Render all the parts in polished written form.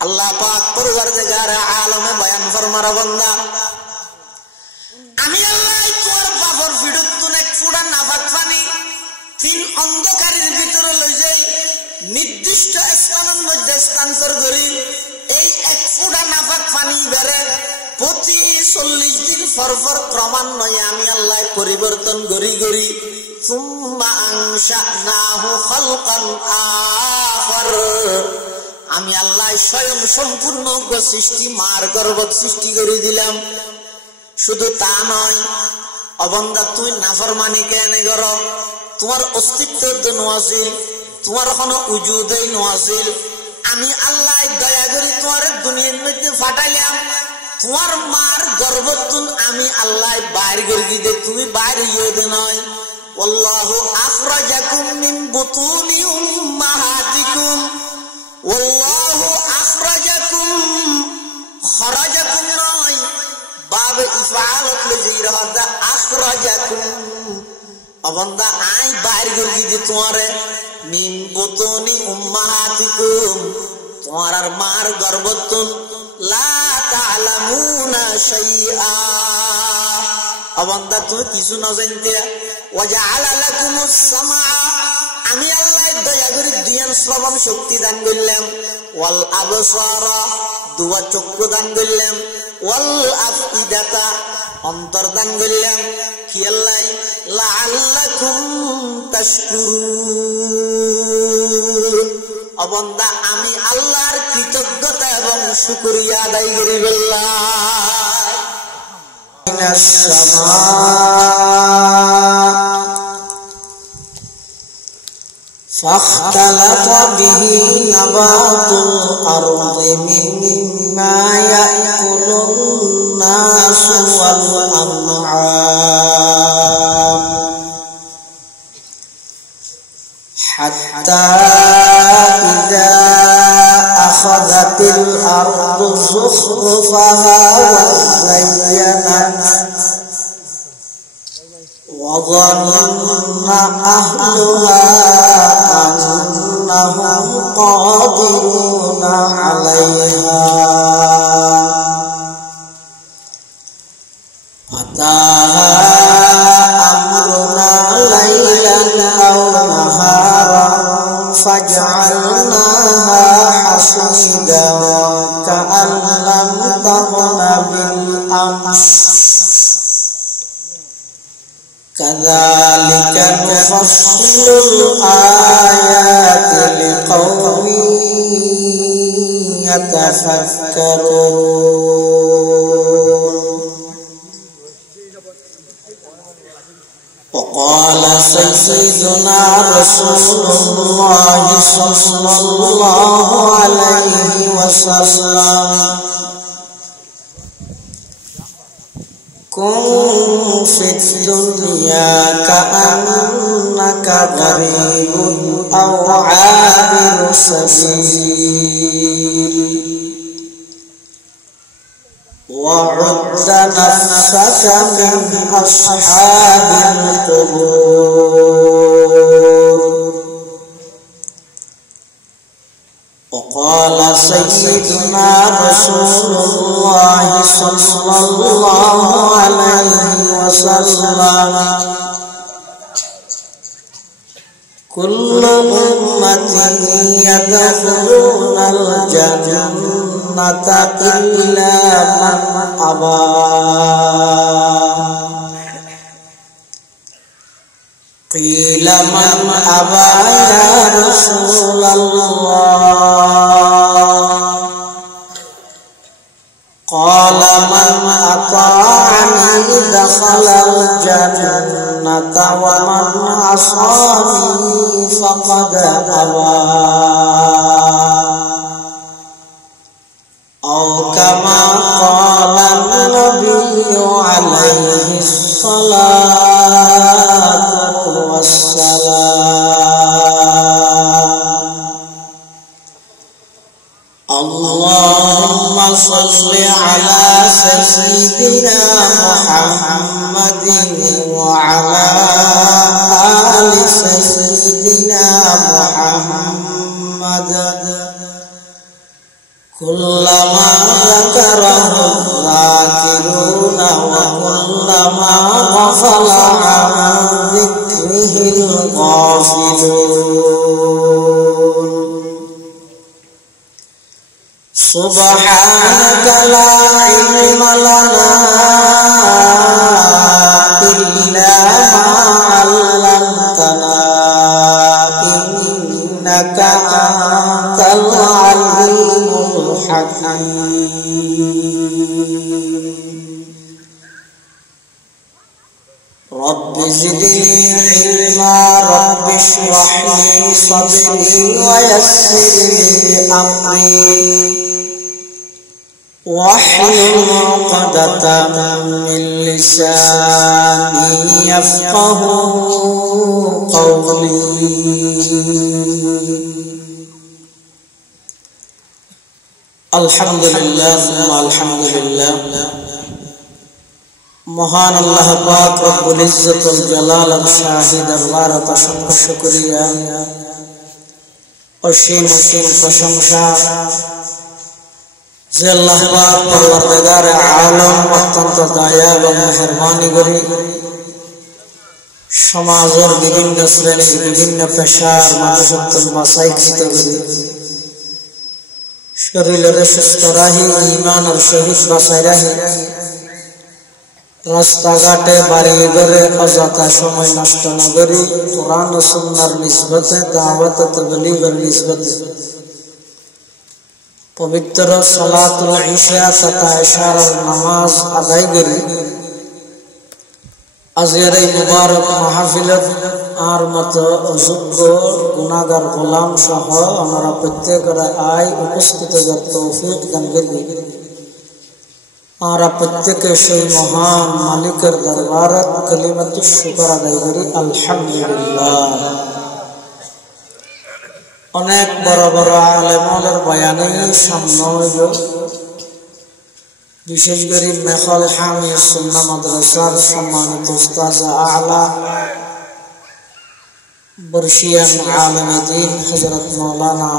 আল্লাহ পাক পরওয়ারদিগার আলমে বয়ান ফরমার বান্দা আমি আল্লাহ তোর বাপর ফিডুতুন এক ফুড়া নাফাক পানি তিন অন্ধকারের ভিতরে লই যাই নির্দিষ্ট স্থানের মধ্যে স্থানান্তর করি এই এক ফুড়া নাফাক পানি বেড়ে প্রতি 40 দিন পর ক্রমান্বয়ে আমি আল্লাহ পরিবর্তন করি করি সুম্মা আনশানাহু খালকান আখার আমি আল্লাহ স্বয়ং সম্পূর্ণ সৃষ্টি মার গর্ভত সৃষ্টি করে দিলাম। শুধু তা নয় অবন্দা তুই নাফরমানি কেন কর তোমার অস্তিত্ব নওয়াজিল তোমার কোনো উজুদই নওয়াজিল আমি আল্লাহ দয়া করে তোমার দুনিয়ার মধ্যে পাঠাইলাম তোমার মার গর্ভতুন আমি আল্লাহ বাইর করে দিতে তুমি বাইর হইও দে নয় আল্লাহু আখরাজাকুম মিন বুতুনি উম্মাহাতিকুম আল্লাহু আখরাজাকুম খরাজাকুম নয় বাব ইফআলত লিজিরাদা আখরাজাকুম অবন্দা আই বাইর করে দিতে তোমারে মিন বুতুনি উম্মাহাতিকুম তোমার মার গর্ভতুন লা তা'লামুনা শাইআ অবন্দা তুমি কিছু না জানতে ওয়াজআলা লাকুমুস সামআ আমি আল্লাহ দয়া করে দিয়ান শ্রবণ শক্তি দান করলাম ওয়াল আবসারা দুয়া চক্ষু দান করলাম ওয়াল আফইদাতা অন্তর দান করলাম কি আল্লাহ লাআল্লাকুম তাশকুরুন অবন্দা আমি আল্লাহর কৃতজ্ঞতা এবং শুকরিয়া আদায় করি বললাম মিনাস সামা فاختلط به نبات الأرض مما يأكل الناس والأنعام حتى إذا أخذت الأرض زخرفها وزينت وظن أهلها أنهم قادرون عليها أتاها أمرنا ليلا أو نهارا فجعلناها حصيدا كأن لم تغن بالأمس كذلك نفصل الآيات لقوم يتفكرون وقال سيدنا رسول الله صلى الله عليه وسلم كن في الدنيا كأنك غريب أو عابر سبيل وعد نفسك من أصحاب القبور وقال سيدنا رسول الله صلى الله عليه وسلم كل أمتي يدخلون الجنة إلا من أبى قيل من أبى يا رسول الله قال من أطاعني دخل الجنة ومن عصاني فقد أبى أو كما قال النبي عليه الصلاة والسلام اللهم صل على سيدنا محمد وعلى آل سيدنا محمد কুল্লামা যাকারাহু যাকিরুনা ওয়া কুল্লামা গাফালা আন যিকরিহিল গাফিলুন সুবহানাকা লা ইলমা লানা ইল্লা মা 'allamtana innaka antal alimul hakim Rabbi zidni ilma Rabbi shrah li sadri wa yassir li amri واحلل عقدة من لساني يفقهوا قولي الحمد لله ثم الحمد لله মহান আল্লাহ পাক রব্বুল ইজ্জতুল জালাল শাহী দরবারত অসংখ্য শুকরিয়া অসীম অসীম প্রশংসা যে আল্লাহ পাক পরওয়ারদিগার আলম অত্যন্ত দয়া এবং মেহেরবানি করে সমাজের বিভিন্ন শ্রেণীর বিভিন্ন পেশার মানুষত্ব বাছাই করে শরীরের সুস্থ রাহি ঈমানের সহিত বাছাই রাহি রাস্তাঘাটে বাড়ি ঘরে অযথা সময় নষ্ট না করি কোরআন ও সুন্নাহর নিসবতে দাওয়াত ও তাবলীগের নিসবতে পবিত্র সালাতুল ইশা তথা ইশারার নামাজ আদায় করি আজকের এই মুবারক মাহফিলত আর মত অযোগ্য গুনাহগার গোলাম সহ আমরা প্রত্যেকের আয় উপস্থিত তৌফিক দান করি আর প্রত্যেকে সেই মহান মালিকের দরবারত কালিমাতুশ শুকর আদায় করি আলহামদুলিল্লাহ অনেক বড় বড় আলেমদের বয়ানে সামনে হইল বিশেষ করে মেখল হামি সুন্নাহ মাদ্রাসার সম্মানিত উস্তাদ আলা বর্ষিয়ান আলেম দ্বীন হযরত মাওলানা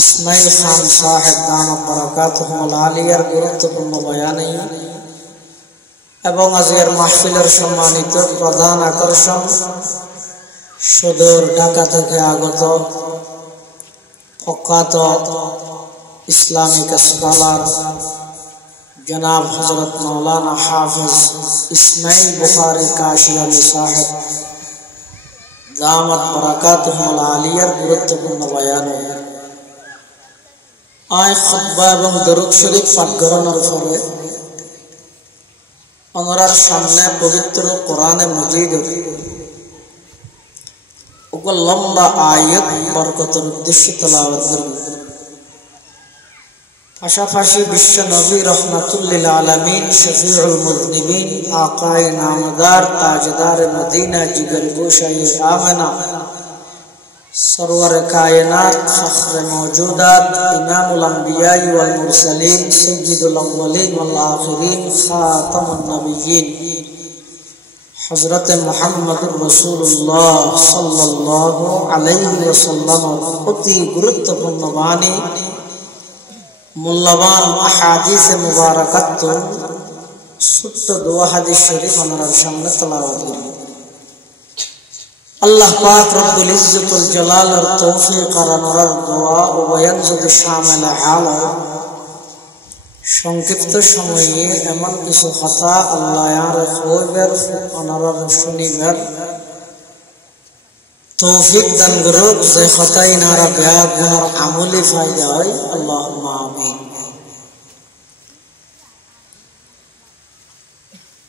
ইসমাইল খান সাহেব দামাত বারাকাতুহুল আলিয়ার গুরুত্বপূর্ণ বয়ানে এবং আজকের মাহফিলের সম্মানিত প্রধান আকর্ষণ সুদূর ঢাকা থেকে আগত প্রখ্যাত ইসলামিক স্কলার জনাব হযরত মাওলানা হাফিজ ইসমাইল বুখারী কাশিয়ানী সাহেব দামাত বারাকাতুহুল আলিয়ার গুরুত্বপূর্ণ বয়ান আয় খুতবা এবং দরুদ শরীফ পাঠ করানোর পরে ওনার সামনে পবিত্র কোরআনে মজিদ ওকে লম্বা আয়াত বরকতের উদ্দেশ্যে তেলাওয়াত করব পাশাপাশি বিশ্ব নবী রহমাতুল লিল আলামিন শফিউল মুযনিবিন আকায়ে নামদার তাজদার মদিনা জিগর গোশায়ে আমেনা সরওয়ার কায়নাত ফখর মওজুদাত ইমামুল আম্বিয়া ওয়াল মুরসালিন সাইয়্যিদুল আউওয়ালিন ওয়াল আখিরিন খাতামুন নবিয়্যিন হযরত মুহাম্মদুর রাসূলুল্লাহ সাল্লাল্লাহু আলাইহি ওয়াসাল্লাম অতি গুরুত্বপূর্ণ বাণী মূল্যবান আহাদিস মুবারাকাত ছোট্ট দোয়া হাদিস শরীফ আমার সামনে তেলাওয়াত করি আল্লাহ পাক রব্বুল ইজ্জতুল জালালের তৌফিক আর আনোয়ার দোয়া ও বয়ান যদি শামিল হয় সংক্ষিপ্ত সময়ে এমন কিছু কথা আল্লাহ আর কইবের আনোয়ার শুনিবার তৌফিক দান করুক যে কথাই নারা ব্যাগ গুনার আমলি ফায়দা হয় আল্লাহুম্মা আমিন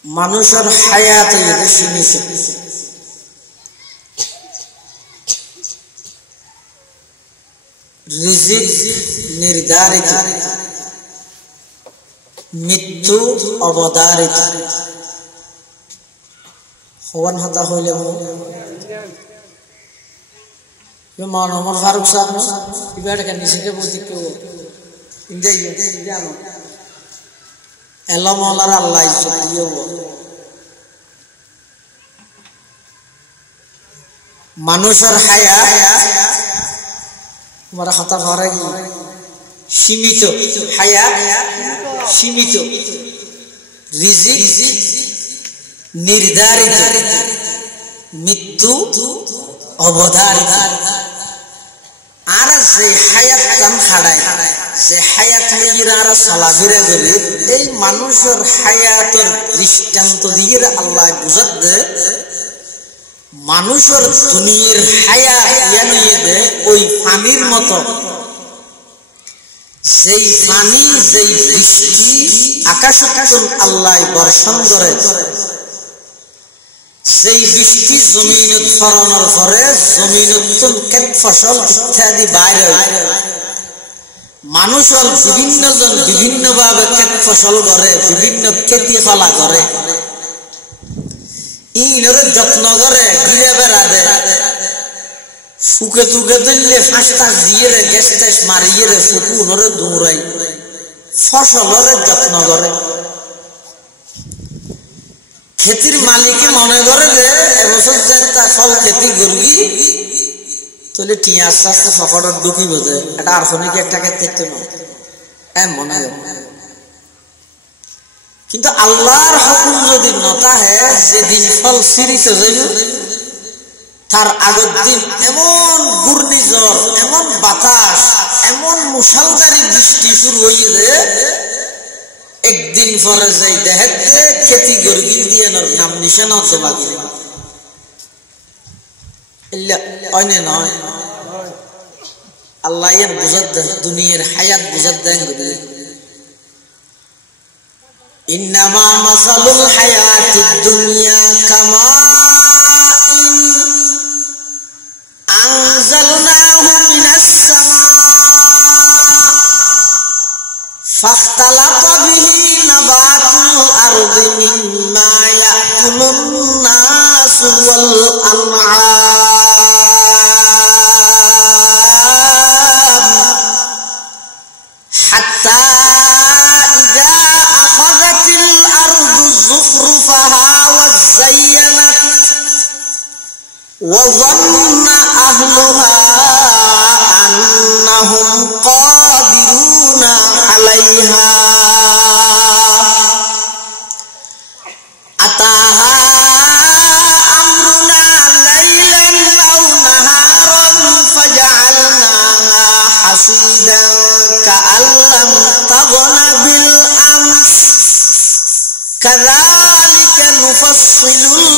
মানুষের হায়াত এটা সীমিত রিজিক নির্ধারিত মৃত্যু অবধারিত হওয়ান হতা হইলে মান ওমর ফারুক সাহেব ইবাড় কে নিচে বলতে কেউ ইন্ডিয়া জানো এলমলার আল্লাহ ইজ্জত দিও মানুষের হায়া তোমার খাতা ভরে সীমিত, হায়াত সীমিত, রিজিক নির্ধারিত, মৃত্যু অবধারিত। আর যে হায়াত কাম খাড়ায়, যে হায়াত হইরা আর চলাফেরা করে, এই মানুষের হায়াতের দৃষ্টান্ত দিয়ে আল্লাহ বুঝাত দে মানুষের দুনিয়ার হায়াত ইয়ানুয়ে দে ওই পানির মতো। যেই পানি, যেই বৃষ্টি আকাশ আল্লাহ বর্ষণ করে, যেই বৃষ্টি জমিনত ফরানোর পরে জমিনত ক্ষেত ফসল ইত্যাদি বাইরে মানুষের বিভিন্ন জন বিভিন্ন ভাবে ক্ষেত ফসল করে, বিভিন্ন খেতি ফলা করে, ইনরে যত্ন করে, ঘিরে বেড়া দেয়, ফুকে তুকে দিলে ফাঁসটা দিয়ে রে গ্যাস ট্যাস মারিয়ে রে ফুকু নরে দৌড়াই ফসলের যত্ন করে। খেতির মালিকে মনে করে যে এবছর যে একটা ফল খেতি করবি তাহলে টিয়া আস্তে আস্তে ফকটর ঢুকি বোঝে এটা আর ফোনে কি একটা খেতে মনে হয়। কিন্তু আল্লাহর হুকুম যদি নতা হয়, যেদিন ফল সিরিত যাইল তার আগের দিন এমন ঘূর্ণিঝড়, এমন বাতাস, এমন মুষলধারী বৃষ্টি শুরু হয়ে যে একদিন পরে যাই দেখতে খেতি গর্গিল দিয়ে নাম নিশানা জমা দিয়ে অন্য নয়। আল্লাহ বুঝাত দেন দুনিয়ার হায়াত বুঝাত দেন। ইন্নামা মাসালুল হায়াতিদ দুনিয়া কামাইন আনজালনাহু মিনাস সামা ফাখতালাতা বিহি নাবাতুল আরদি মিম্মা ইয়াকুলুন নাসু ওয়াল আনআম হাত্তা ইযা আখাযাতিল আরদু যুখরুফাহা ওয়া যায়্যানাত ওয়া ظنّ আহলুহা আন্নাহুম কাদিরুনা আলাইহা আতাহা আমরুনা লাইলান আও নাহারান ফাজআলনাহা হাসিদান কাআল্লাম তাগনা বিল আমস কাযালিকা নুফাসসিলুল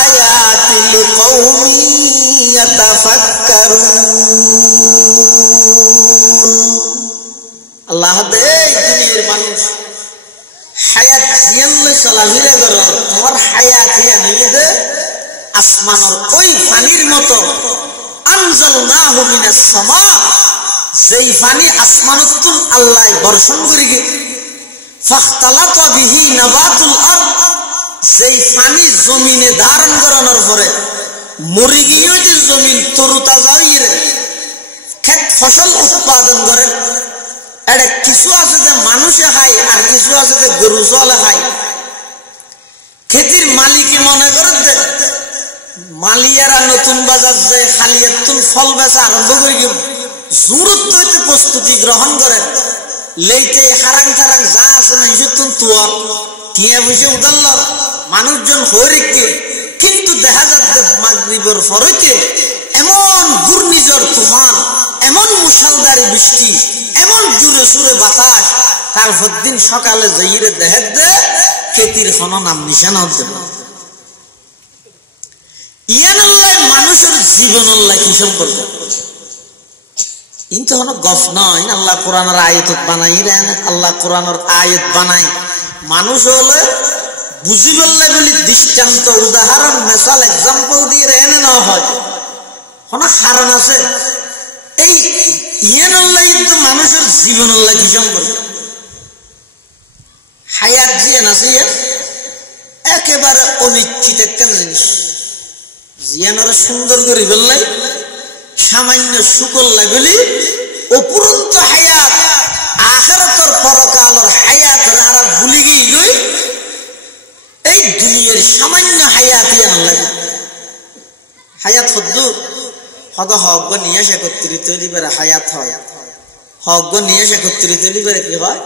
আয়াতি লিকাওমিন ইয়াতাফাক্কারুন। আল্লাহ দে দুনিয়ার মানুষ হায়াত জিয়ানলে চলাফেরা করো, তোমার হায়াত নিয়ে আসমানের ওই পানির মতো আনজালনাহু মিনাস সামা, যেই পানি আসমানতুল আল্লাহ বর্ষণ করি গে ফাখতালাতা বিহি নাবাতুল আরদ, যেই পানি জমিনে ধারণ করানোর পরে মরে গিয়েও যে জমিন তরুতাজা হয়ে ক্ষেত ফসল উৎপাদন করে। এটা কিছু আছে যে মানুষে খায় আর কিছু আছে যে গরু চলে খায়। খেতির মালিকে মনে করে যে মালিয়ারা নতুন বাজার যে খালিয়াতুন ফল বেচা আরম্ভ করে গিয়ে জোরত হইতে প্রস্তুতি গ্রহণ করে, লেইতে হারাং থারাং যা আছে মানুষের তুয়ার টিয়া বসে উদাল্ল মানুষজন হরিকে। কিন্তু দেখা যাচ্ছে মাগরিবের পরেতে এমন ঘূর্ণিঝড় তুফান, এমন মুষলধারী বৃষ্টি, এমন জুড়ে সুরে বাতাস, তারপর দিন সকালে যাইরে দেখে দে খেতির কোনো নাম নিশানা হচ্ছে না। ইয়ানাল্লাহ মানুষের জীবনাল্লাহ কি সম্পর্ক কিন্তু হলো গফ নয়। আল্লাহ কোরআনের আয়াত বানাই রেন, আল্লাহ কোরআনের আয়াত বানাই মানুষ হলে বুঝি বললে বলি দৃষ্টান্ত উদাহরণ মেসাল এক্সাম্পল দিয়ে রেনে নেওয়া হয়। অনেক কারণ আছে। এই ইয়ানাল্লাহ কিন্তু মানুষের জীবনাল্লাহ কি সম্পর্ক হায়াত জিয়ান আছে, একেবারে অনিশ্চিত একটা জিনিস। জিয়ানোর সুন্দর করে বললাই সামান্য সুকল্লাই বলি অপুরন্ত হায়াত আখিরাতের পরকালের হায়াত আর ভুলি গই এই দুনিয়ার সামান্য হায়াত ইয়ানাল্লাহ হায়াত হদ্দু হদ হক নিয়ে একত্রিত দিবার হায়াত হয়। হক নিয়ে এসে একত্রিত করে কি হয়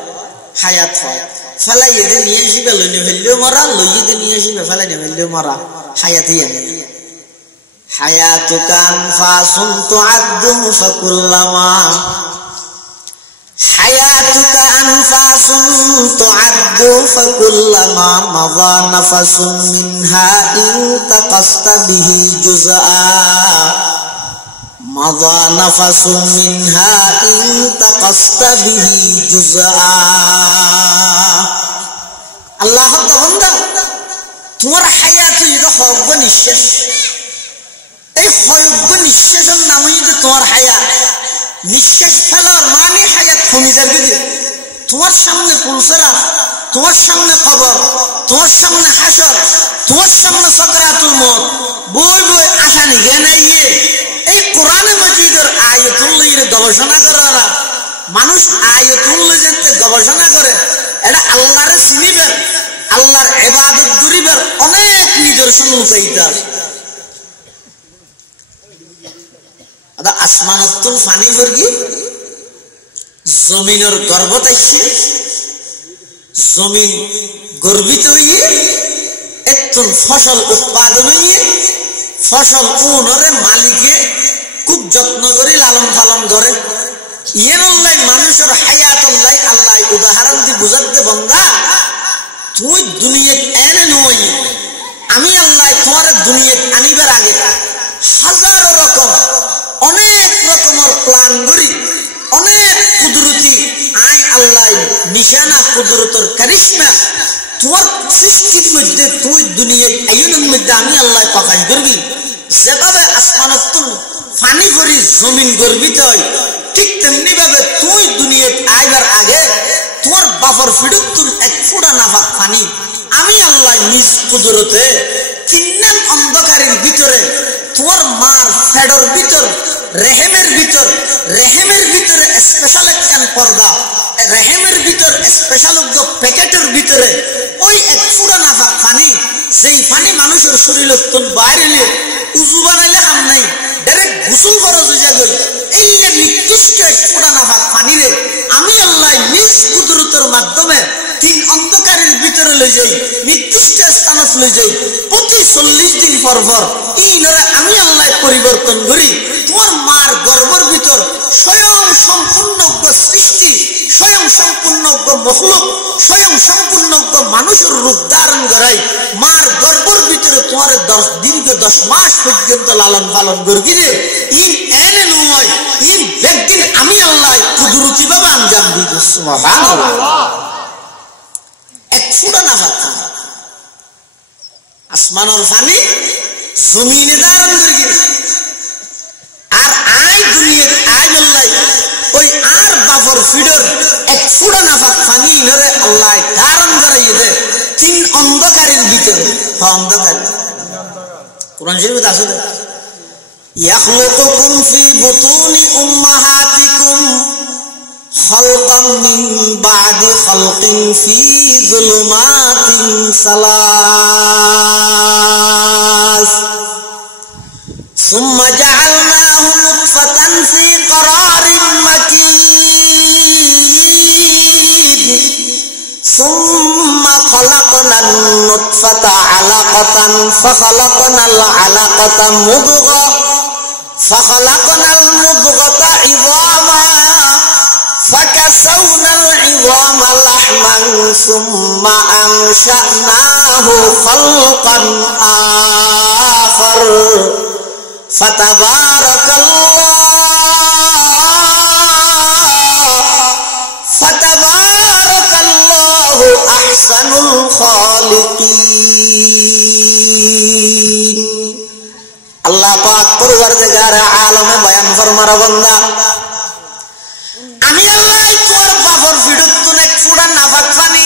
হায়াত হয় ফেলাই এদের নিয়ে আসিবে লইলে ফেললেও মরা লইয়ে নিয়ে আসিবে ফেলাই নিয়ে ফেললেও মরা হায়াতই আনে হায়াতুকা আনফাসুন তুআদ্দু ফাকুল্লামা হায়াতুকা আনফাসুন তুআদ্দু ফাকুল্লামা মাযা নাফাসুন মিনহা ইনতাকাসতা বিহি জুযআ মাযা নাফাসুন মিনহা ইনতাকাসতা বিহি জুযআ আল্লাহ বান্দা তোমার হায়াত এটা হক নিঃশ্বাস এই হক নিঃশ্বাসের নামই যে তোমার হায়াত নিঃশ্বাস ফেলার মানে হায়াত কমে যাবে তোমার সামনে পুলসরা তোমার সামনে কবর তোমার সামনে হাসর তোমার সামনে সাকরাতুল মউত বই বই আসানি জ্ঞানাইয়ে এই কোরআনে মাজিদের আয়াতুল্লাহর গবেষণা করারা মানুষ আয়াতুল্লাহ যেতে গবেষণা করে এটা আল্লাহরে চিনিবেন আল্লাহর ইবাদত করিবেন অনেক নিদর্শন লুকাইতে আছে আদা আসমানতুল ফানি বর্গি জমিনের গর্ভত আইছে জমিন গর্বিত হইয়ে একজন ফসল উৎপাদন হইয়ে ফসল পুনরে মালিকে খুব যত্ন করে লালন পালন করে ইয়েনল্লাই মানুষের হায়াতুল্লাহ আল্লাহ উদাহরণ দিয়ে বুঝাতে বান্দা তুই দুনিয়া এনে নই আমি আল্লাহ তোমার দুনিয়া আনিবার আগে হাজারো রকম অনেক রকমের প্ল্যান করি অনেক কুদরতি আই আল্লাহ নিশানা কুদরতের কারিশমা তোমার সৃষ্টির মধ্যে তুই দুনিয়া আইনের মধ্যে আমি আল্লাহ প্রকাশ করবি যেভাবে আসমানতুল ফানি করি জমিন গর্বিত হয় ঠিক তেমনি ভাবে তুই দুনিয়া আইবার আগে তোমার বাপর ফিডুতুল এক ফোঁটা নাফাক পানি আমি আল্লাহ নিজ কুদরতে কিন্নান অন্ধকারের ভিতরে তোমার মার ফেডর ভিতর রেহেমের ভিতরে স্পেশাল একখান পর্দা রেহেমের ভিতর স্পেশাল প্যাকেটের ভিতরে ওই এক ফোঁটা নাফাক পানি সেই পানি মানুষের শরীরের তোর বাইরে উজু বানাইলে হাম নাই ডাইরেক্ট গোসল খরচ হয়ে যাবে এই যে নিকৃষ্ট এক ফোঁটা নাফাক পানি রে আমি আল্লাহ নিজ কুদরতের মাধ্যমে তিন অন্ধকারের ভিতরে লই যাই নির্দিষ্ট স্থানত লই যাই প্রতি 40 দিন পর এইনারা আমি আল্লাহ পরিবর্তন করি তোমার মার গর্ভের ভিতর স্বয়ং সম্পূর্ণ সৃষ্টি স্বয়ং সম্পূর্ণ মখলুক স্বয়ং সম্পূর্ণ মানুষের রূপ ধারণ করাই মার গর্ভের ভিতরে তোমার দীর্ঘ 10 মাস পর্যন্ত লালন পালন করবি রে ইন এনে নয় ইন একদিন আমি আল্লাহ কুদরতি ভাবে আঞ্জাম দিই সুবহানাল্লাহ এক ফুটা নাফাক পানি আসমানের পানি জমিনে ধারণ করি আর আই দুনিয়া আই আল্লাহ ওই আর বাপর ফিডর এক ফুটা নাফাক পানি ইনরে আল্লাহ ধারণ করাই দে তিন অন্ধকারের ভিতরে অন্ধকার কোরআন শরীফে আছে ইয়াখলুকুকুম ফি বুতুনি উম্মাহাতিকুম خلقا من بعد خلق في ظلمات ثلاث ثم جعلناه نطفة في قرار مكين ثم خلقنا النطفة علقة فخلقنا العلقة مضغة فخلقنا المضغة عظاما فكسونا العظام لحما ثم أنشأناه خلقا آخر فتبارك الله أحسن الخالقين الله पाक परवरदिगार आलम बयान फरमा बंदा আমি আল্লাহ তোর বাপর ফিডুতুন এক ফুটা নাফাক পানি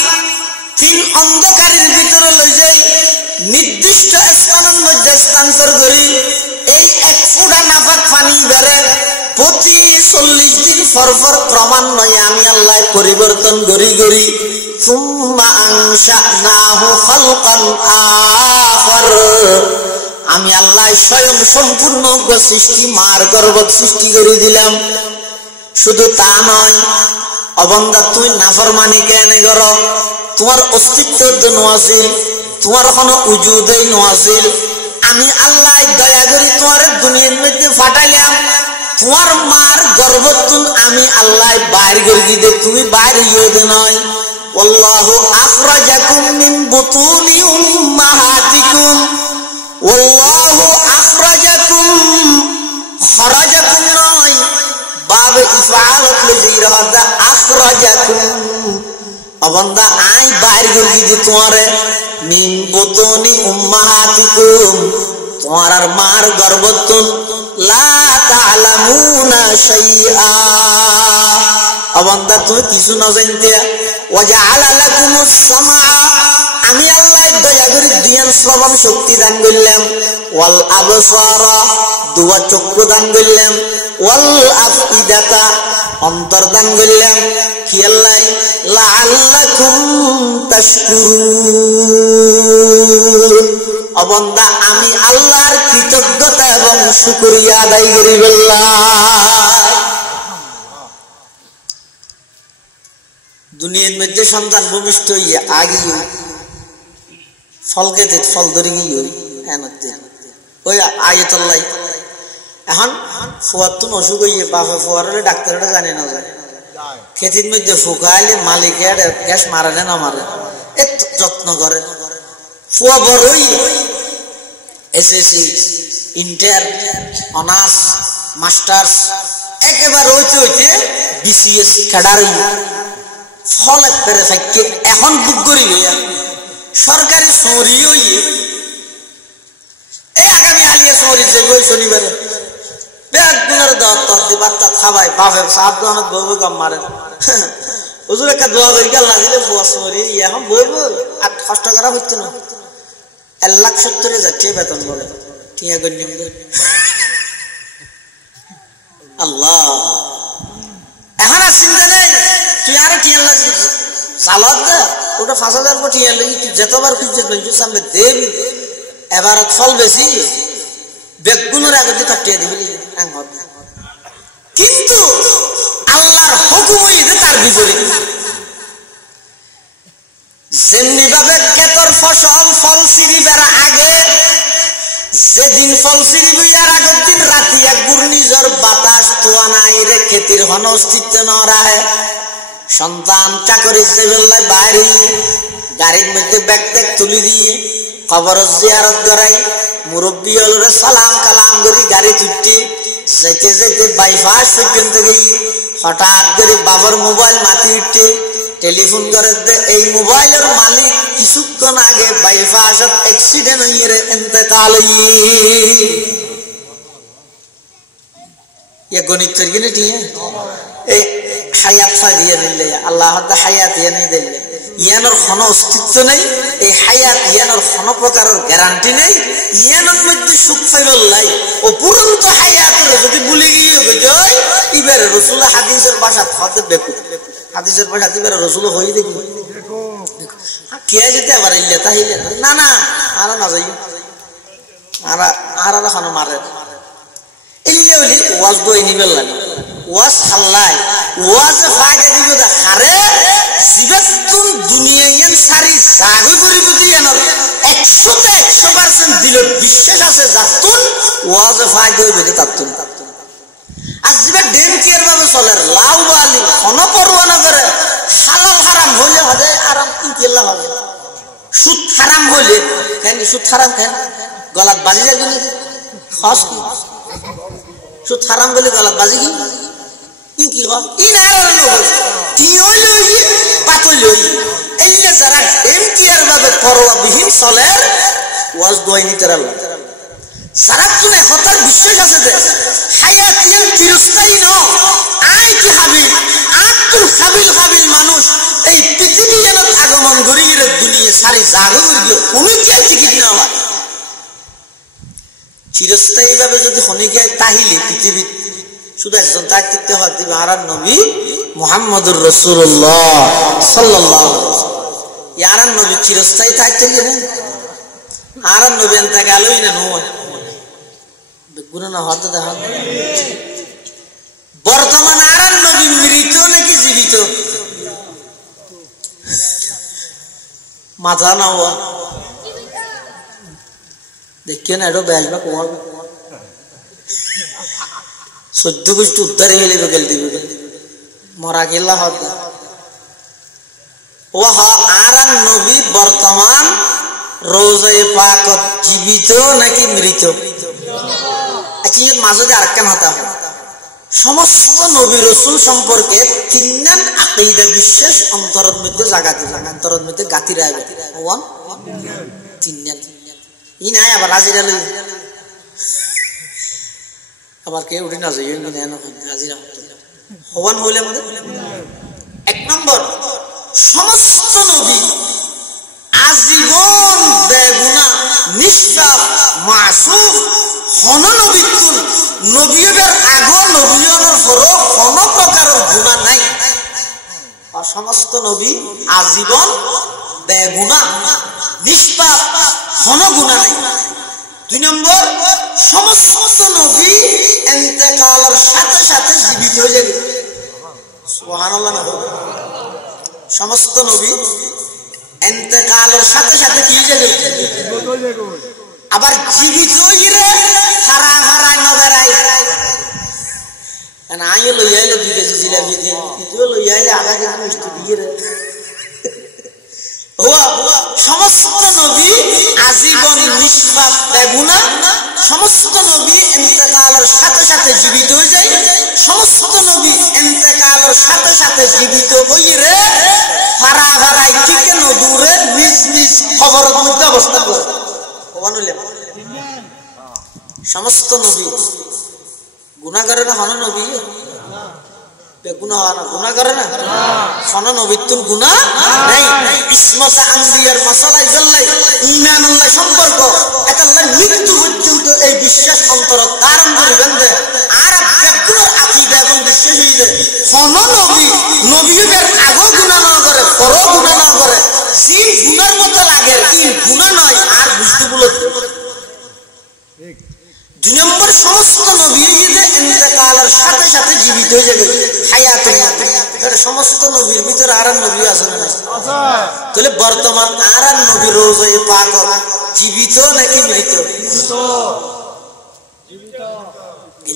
তিন অন্ধকারের ভিতরে লই যাই নির্দিষ্ট স্থানের মধ্যে স্থানান্তর করি এই এক ফুটা নাফাক পানি বেড়ে প্রতি 40 দিন পর ক্রমান্বয়ে আমি আল্লাহ পরিবর্তন করি সুম্মা আনশানাহু খালকান আখার আমি আল্লাহ স্বয়ং সম্পূর্ণ সৃষ্টি মার গর্ভত সৃষ্টি করে দিলাম শুধু তা নয়, অবন্দা তুই নাফরমানি কেন কর? তোমার অস্তিত্ব তো নওয়াজিল, তোমার কোনো উজুদেই নওয়াজিল। আমি আল্লাহ দয়া করি তোমার দুনিয়ার মধ্যে ফাটাইলাম, তোমার মার গর্ভতুন আমি আল্লাহ বাইর করে দে, তুমি বাইর হইও দে নয়। আল্লাহু আখরাজাকুম মিন বুতুনি উম্মাহাতিকুম, আল্লাহু আখরাজাকুম, খরাজাকুম নয়, বাবে ইফআলত লিজিরাদা আখরাজাকুম। অবন্দা আই বাইর করে দি তোমারে মিন বুতুনি উম্মাহাতিকুম, তোমার আর মার গর্ভতুন লা তা'লামুনা শাইআ, অবন্দা তুমি কিছু না জানতে। ওয়াজআলা লাকুমুস সামআ, আমি আল্লাহ দয়া করে জ্ঞান শ্রবণ শক্তি দান করলাম। ওয়াল আবসারা, দুয়া চক্ষু দান করলাম। ওয়াল আফইদাতা, অন্তর দান করলাম। কি আল্লাহ? লাআল্লাকুম তাশকুরুন, অবন্দা আমি আল্লাহর কৃতজ্ঞতা এবং শুকরিয়া আদায় করি বললাম। দুনিয়ার মধ্যে সন্তান ভূমিষ্ঠ হইয়া আগে ফল খেতে ফল ধরে গিয়ে ওই আয়তল্লাই। এখন ফুয়ার তো অসুখ হইয়ে বাপে ফুয়ার হলে ডাক্তারটা জানে না যায়, খেতির মধ্যে ফুকাইলে মালিকে গ্যাস মারালে না মারে, এত যত্ন করে। ফুয়া বড়ই এসএসসি, ইন্টার, অনার্স, মাস্টার্স, একেবারে হইতে হইতে বিসিএস ক্যাডার ফল একবারে থাকে। এখন বুক করি হইয়া সরকারি সৌরি হইয়ে এই আগামী আলিয়া সৌরি যে ওই শনিবারে ব্যাগ গুণের বার্তা খাবাই বাপে সাপ দোকানত বইব গাম মারে। হুজুর একটা দোয়া করি গেল না দিলে ফুয়া সৌরি এখন বইব আর কষ্ট করা হচ্ছে না। 1,70,000 যাচ্ছে বেতন বলে ঠিক আছে। আল্লাহ এখন আর চিন্তা নেই, তুই আরো টিয়া লাগবে চালত দে, ওটা 5,000 টিয়া লাগি, তুই যতবার খুঁজছে সামনে দেবি। এবার ফল বেশি বেগুনের আগে দিয়ে কাটিয়ে দিবি। কিন্তু আল্লাহর হুকুম হইতে তার বিপরীত। যেমনি ভাবে ক্ষেতর ফসল ফল ছিড়িবার আগে, যেদিন ফল ছিড়িবি আর আগের দিন রাতি এক ঘূর্ণিঝড় বাতাস তোয়া নাই রে, ক্ষেতির হন অস্তিত্ব না রাহে। সন্তান চাকরি সেবেলায় বাইরে গাড়ির মধ্যে ব্যাগ ট্যাগ তুলি দিয়ে খবর জিয়ারত করাই, মুরব্বী হলরে সালাম কালাম করি গাড়ি ছুটতে যেতে যেতে বাইপাস পর্যন্ত গিয়ে হঠাৎ করে বাবার মোবাইল মাতি উঠতে টেলিফোন করে দে, এই মোবাইলের মালিক কিছুক্ষণ আগে বাইপাসত অ্যাক্সিডেন্ট হইয়ে ইন্তেকাল ये गणित करके नहीं ठीक है ए হায়াত দিয়ে দিলে আল্লাহ হায়াত ইয়ানি দিলে ইয়ানোর কোনো অস্তিত্ব নেই। এই হায়াত ইয়ানোর কোনো প্রকারের গ্যারান্টি নেই। ইয়ানোর মধ্যে সুখ পাইবল্লাই অপুরন্ত হায়াতের যদি ভুলে গিয়ে যায় এবারে রসুল হাদিসের ভাষা হতে বেকু, হাদিসের ভাষা এবারে রসুল হয়ে দেখি কে যেতে আবার ইল্লে তাহিলে না না আর না যাই আর আর খানো মারে ইল্লে হলি ওয়াজ বই নিবেল লাগে ওয়াজ খাল্লাই ওয়াজ ফায়দা দিব দা হারে জীবন দুনিয়ায় সারি জাগি করি বুঝি এনর 100তে 100% দিল বিশ্বাস আছে যাতুন ওয়াজ ফায়দা হইবে তাতুন আর জীবন ডেম কেয়ার ভাবে চলে লাউ বালি কোন পরোয়া না করে হালাল হারাম হইলে হবে আরাম ইনশাআল্লাহ হবে। সুদ হারাম হইলে কেন সুদ হারাম কেন গলাত বাজি যায় কিনা খাস কি সুদ হারাম বলে গলাত বাজি কি কি হয় ই না কি হইলো পাতল হই এলে যারা ডেম কেয়ার ভাবে পরোয়া বিহীন চলে ওয়াজ দোয়াই নিতে রাখলো যারা তুমি হতার বিশ্বাস আছে যে হায়াতিয়ান চিরস্থায়ী ন আই কি হাবিল আতুল হাবিল হাবিল মানুষ এই পৃথিবী যেন আগমন করি দুনিয়া সারি জাগো করি কোনো কি টিকিট না হয় চিরস্থায়ী ভাবে যদি হনিকে তাহিলে পৃথিবী শুধু একজন থাকতে হওয়ার দিবে আর নবী মুহাম্মদুর রাসূলুল্লাহ সাল্লাল্লাহু আলাইহি ওয়াসাল্লাম ইয়ার নবী চিরস্থায়ী থাকতে গেলে আর নবী এনতা গেলই না নয় গুণা না হতে দেখা বর্তমান আর নবী মৃত নাকি জীবিত? মাথা না হওয়া দেখিয়ে না এটা ব্যাস না কমাবে 14 গোষ্ঠী উদ্ধারে গেলে গেল দিবে মরা গেলা হবে ও আর নবী বর্তমান রোজায়ে পাকত জীবিত নাকি মৃত? আচ্ছা এর মাঝে আরেকটা মাথা সমস্ত নবী রাসূল সম্পর্কে তিনজন আকীদা বিশ্বাস অন্তরের মধ্যে জায়গা দিবেন অন্তরের মধ্যে গাতি রাখবে ওয়ান তিনজন ই নাই আবার হাজিরা লই আবার কে উঠে না যাই না না হাজিরা ওয়ান হইলে আমাদের এক নম্বর সমস্ত নবী আজীবন বেগুনাহ নিষ্পাপ মাসুম কোন নবী কোন নবীদের আগো নবীদের পরও কোন প্রকারের গুনাহ নাই আর সমস্ত নবী আজীবন বেগুনাহ নিষ্পাপ কোন গুনাহ নাই দুই নম্বর সমস্ত নবী ইন্তেকালের সাথে সাথে জীবিত হয়ে যাবে সুবহানাল্লাহ না সমস্ত নবী ইন্তেকালের সাথে সাথে কি হয়ে যাবে আবার জীবিত হইরে হারা হারা নগরাই না আইলো লইয়াইলো দিতে জিলাপি দিয়ে ইতো লইয়াইলে আগা কিছু মিষ্টি দিয়ে রে সমস্ত নবী আজীবন নিষ্পাপ বেগুনাহ সমস্ত নবী ইন্তেকালের সাথে সাথে জীবিত হয়ে যায় সমস্ত নবী ইন্তেকালের সাথে সাথে জীবিত হইরে হারা হারাই ঠিক নদূরে নিজ নিজ খবরের মধ্যে অবস্থান করে সমস্ত নবী গুনাহ করে না হন নবী বেগুনাহ না গুনাহ করে না হন নবীর তো গুনাহ নাই ইসমত আম্বিয়ার মাসালা ইজাল্লাই ঈমানুল্লাহ সম্পর্ক এটা আল্লাহ মৃত্যু পর্যন্ত এই বিশ্বাস অন্তর ধারণ করবেন যে আর বেগুনার আকীদা এবং বিশ্বাস হইলে হন নবী নবীদের আগো গুনাহ না করে পরও গুনাহ না করে জিন গুনার মতো লাগে কি গুনাহ নয় আর বুঝতে বলত দুই নম্বর সমস্ত নবী ইন্তেকালের সাথে সাথে জীবিত হয়ে যাবে হায়াতুল নবী সমস্ত নবীর ভিতরে আর নবী আছে না তাহলে বর্তমান আর নবী রোজায়ে পাক জীবিত নাকি মৃত?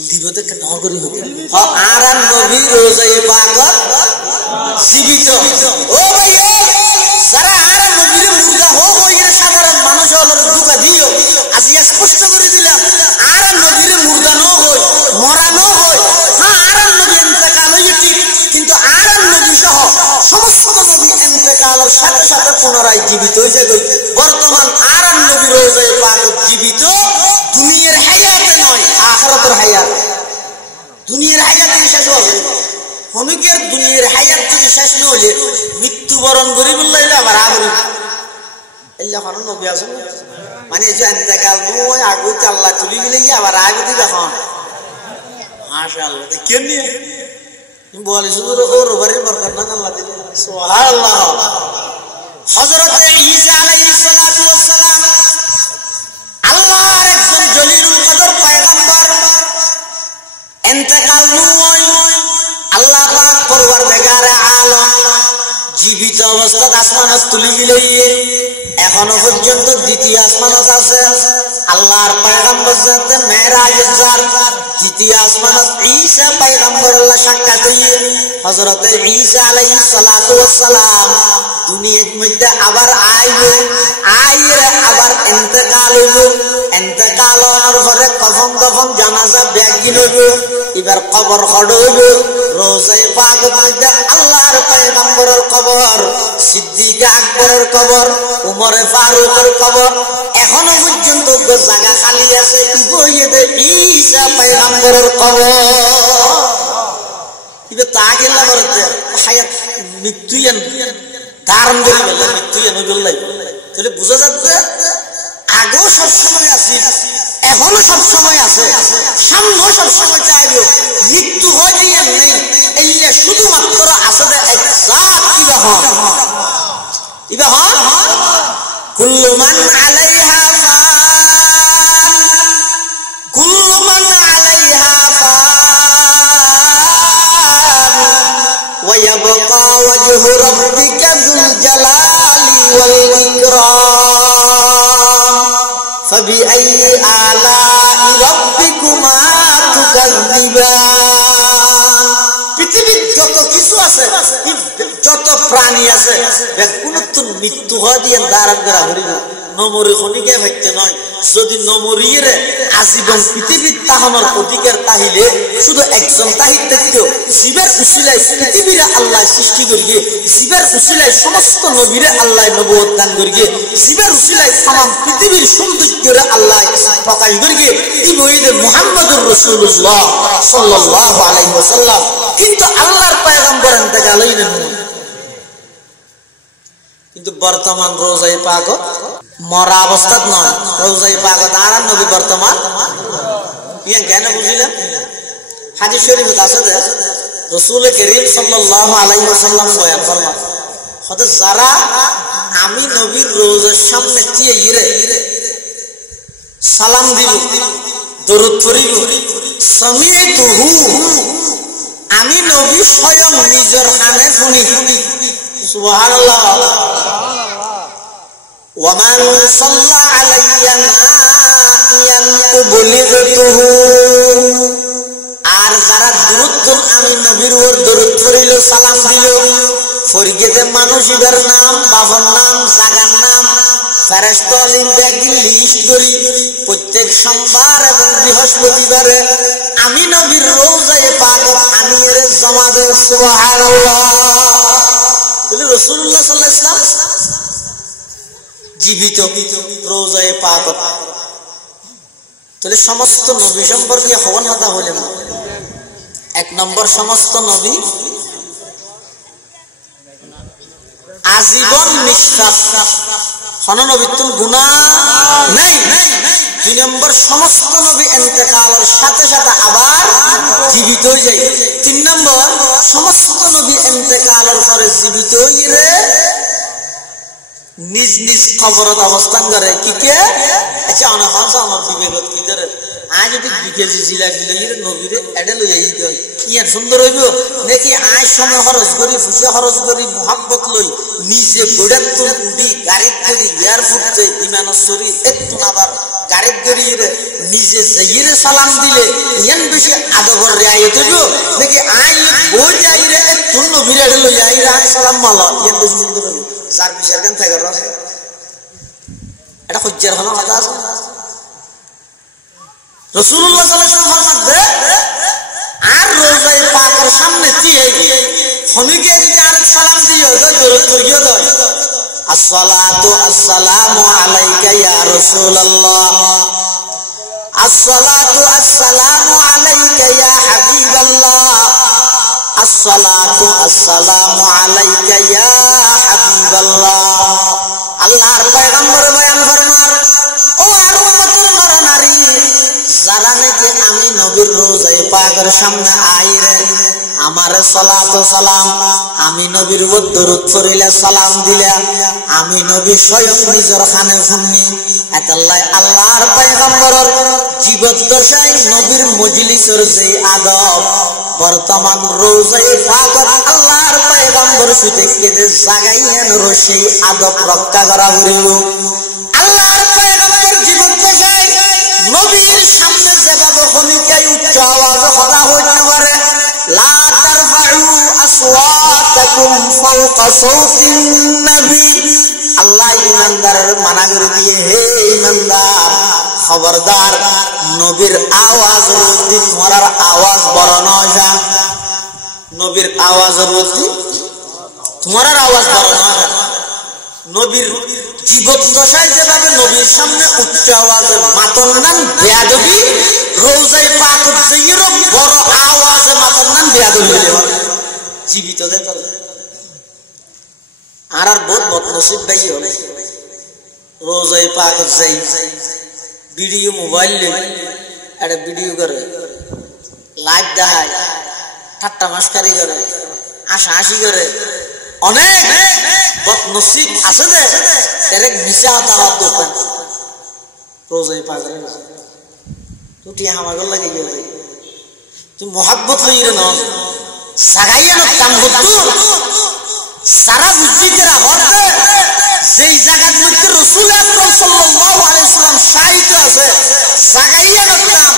জীবিত কেন করি হবে আর নবী রোজায়ে পাক জীবিত ও ভাই যারা আর নবীর মুর্দা হোক ওই সাধারণ মানুষ হলো ধোঁকা দিও আজ স্পষ্ট করে দিলাম আর নবীর মুর্দা ন হয় মরা ন হয় হ্যাঁ আর নবী ইন্তেকাল হয়ে ঠিক কিন্তু আর নবী সহ সমস্ত নবী ইন্তেকালের সাথে সাথে পুনরায় জীবিত হয়ে যাবে বর্তমান আর নবী রোজায়ে পাক জীবিত দুনিয়ার হায়াতে নয় আখিরাতের হায়াত দুনিয়ার হায়াতে শেষ হবে হনুকের দুনিয়ার হায়াত যদি শেষ না হলে মৃত্যুবরণ করি বললে আবার আগুন এল্লা হন নবী আছে মানে যে ইন্তেকাল নয় আগুতে আল্লাহ তুলি গেলে আবার আগুতে দিবে হন মাশাআল্লাহ কেন নিয়ে বলে শুধু ও রোবারের বরকত না আল্লাহ দিলে সুবহানাল্লাহ হযরত ঈসা আলাইহিস সালাতু ওয়াস সালাম আল্লাহর একজন জলিলুল কদর পয়গম্বর ইন্তেকাল নয় আল্লাহ পাক পরওয়ারদিগার আলম জীবিত অবস্থায় আসমানত তুলি গেলে এখনো পর্যন্ত দ্বিতীয় আসমানত আছে আল্লাহর পয়গম্বর যাতে মেরাজে যার দ্বিতীয় আসমানত ঈসা পয়গম্বর আল্লাহ সাক্ষাৎ হইয়ে হযরত ঈসা আলাইহিস সালাতু ওয়াস সালাম দুনিয়ার মধ্যে আবার আইবে আইরে আবার ইন্তেকাল হইবে ইন্তেকাল হওয়ার পরে কফন কফন জানাজা ব্যাগিন হইবে এবার কবর খড় হইবে রোজায়ে পাকের মধ্যে আল্লাহর পয়গম্বরের কবর সিদ্দিক আকবরের কবর উমর ফারুকের কবর এখনো পর্যন্ত জায়গা খালি আছে ইবইতে ঈসা পয়গম্বরের কবর ইবে তাগেলা করতে হায়াত মৃত্যুয়ান ধারণ করি বলে মৃত্যুয়ান বললাই তাহলে বোঝা যাচ্ছে আগেও সব সময় আছে এখনো সব সময় আছে সামনেও সব সময় চাইবে মৃত্যু হয় যে নেই এই শুধুমাত্র আসলে এক জাত ইবা হন কুল্লু মান আলাইহা ফান কুল্লু মান আলাইহা ফান فبأي آلاء ربكما تكذبان পৃথিবীর যত কিছু আছে যত প্রাণী আছে কোন তো মৃত্যু হয় দিয়ে দাঁড়ান করা হরিব নমরি খনিকে হইতে নয় যদি নমরির আজীবন পৃথিবীর তাহানোর অধিকার তাহিলে শুধু একজন তাহির দেখতেও জীবের উসিলায় পৃথিবীরে আল্লাহ সৃষ্টি করিয়ে জীবের উসিলায় সমস্ত নবীরে আল্লাহ নবুয়ত দান করিয়ে জীবের উসিলায় তামাম পৃথিবীর সৌন্দর্যরে আল্লাহ প্রকাশ করিয়ে এই বইতে মুহাম্মদুর রাসূলুল্লাহ সাল্লাল্লাহু আলাইহি ওয়াসাল্লাম কিন্তু আল্লাহর পয়গম্বর ইন্তেকালই নেন কিন্তু বর্তমান রোজায়ে পাক মরা অবস্থাত নয় রোজায়ে পাক আর নবী বর্তমান ইয়ান কেন বুঝিলেন হাদিস শরীফে আছে যে রাসূল করিম সাল্লাল্লাহু আলাইহি ওয়াসাল্লাম বয়ান ফরমান হতে যারা আমি নবীর রোজার সামনে দিয়ে ইরে সালাম দিব দরুদ পড়িব সামিতুহু আমি নবী স্বয়ং নিজের কানে শুনি সুবহানাল্লাহ ومن صلى علي نائيا أبلغته আর যারা দরুদ আমি নবীর উপর দরুদ পড়িল সালাম দিল ফরিগেতে মানুষের নাম বাবার নাম জায়গার নাম ফেরেশতা লিখে লিস্ট করি প্রত্যেক সোমবার এবং বৃহস্পতিবারে আমি নবীর রোজায়ে পাক আমি এর জমা দেব সুবহানাল্লাহ বলে রাসূলুল্লাহ সাল্লাল্লাহু আলাইহি ওয়াসাল্লাম জীবিত রোজায়ে পাক তাহলে সমস্ত নবী সম্পর্কে হওয়ার কথা হলেন এক নম্বর সমস্ত নবী আজীবন নিষ্পাপ কোন নবীর গুনাহ নাই দুই নম্বর সমস্ত নবী ইন্তেকালের সাথে সাথে আবার জীবিত হয়ে যায় তিন নম্বর সমস্ত নবী ইন্তেকালের পরে জীবিত হইরে নিজ নিজ কবরত অবস্থান করে কি কে আচ্ছা অনেক হাসা আমার বিবেকত কি করে আজ যদি 2 কেজি জিলাপি লইরে নবীরে এডে লই আই দেয় কি আর সুন্দর হইব নাকি আজ সময় খরচ করি ফুসে খরচ করি মোহাব্বত লই নিজে গোড়াত উডি গাড়িত করি এয়ারপোর্ট যাই বিমানস্থলী একটু আবার গাড়িত করিরে নিজে যাইরে সালাম দিলে ইয়ান বেশি আদবর রিয়ায়ত হইব নাকি আই বই যাইরে একটু নবীরে এডে লই আইরে সালাম মালা ইয়ান বেশি সুন্দর হইব চার বিচার কেন থাকে এটা হজ্জার হলো কথা আছে রাসূলুল্লাহ সাল্লাল্লাহু আলাইহি ওয়াসাল্লাম ফরমাতে আর রোজায়ে পাকের সামনে দিয়ে ফমিকে যদি আর সালাম দিও তো দরুদ পড়িও তো আসসালাতু আসসালামু আলাইকা ইয়া রাসূলুল্লাহ আসসালাতু আসসালামু আলাইকা ইয়া হাবিবাল্লাহ আসসালাতু আসসালামু আলাইকা ইয়া হাবিবাল্লাহ আল্লাহর পয়গম্বর বয়ান ফরমান ও আর উম্মতের নরনারী যারা নাকি আমি নবীর রোজায়ে পাকের সামনে আইরে আমার সালাতু সালাম আমি নবীর উপর দরুদ পড়িলে সালাম দিলে আমি নবী স্বয়ং নিজের কানে শুনি এতাল্লাহ আল্লাহর পয়গম্বরের জীবদ্দশায় নবীর মজলিসের যে আদব বর্তমান রোজায়ে পাকত আল্লাহর পয়গম্বর সুতে কেদে জাগাইয়েন রশি আদব রক্ষা করা হইল আল্লাহর পয়গম্বর জীবদ্দশায় নবীর সামনে যেভাবে খনিকায় উচ্চ আওয়াজে কথা হইতে পারে লা তারফাউ আসওয়াতাকুম ফাওকা সাওতিন নবী আল্লাহ ঈমানদারের মানা করে দিয়ে হে ঈমানদার খবরদার নবীর আওয়াজ রোধি তোমার আওয়াজ বড় নয় নবীর আওয়াজ রোধি তোমার আওয়াজ বড় নয় নবীর জীবদ্দশায় যেভাবে নবীর সামনে উচ্চ আওয়াজে মাতন নাম বেয়াদবি রোজায়ে পাকের যেইরো বড় আওয়াজে মাতন নাম বেয়াদবি হইলে জীবিত দেন আর বহুত বদনসিব ভাই হল রোজায়ে পাকের যাই ভিডিও মোবাইল লই একটা ভিডিও করে লাইভ দেখায় ঠাট্টা মাস্কারি করে হাসাহাসি করে অনেক বদনসিব আছে যে এর মিশা তাওয়াত দোকান রোজায়ে পাকের তুই আমার লাগে গেল তুই মোহাব্বত হইরে না সাগাইয়া না কাম হতো সারা বুঝিতেরা হতে যেই জায়গার মধ্যে রাসূল আকরাম সাল্লাল্লাহু আলাইহি ওয়াসাল্লাম 60 তো আছে জাগাইয়া করতাম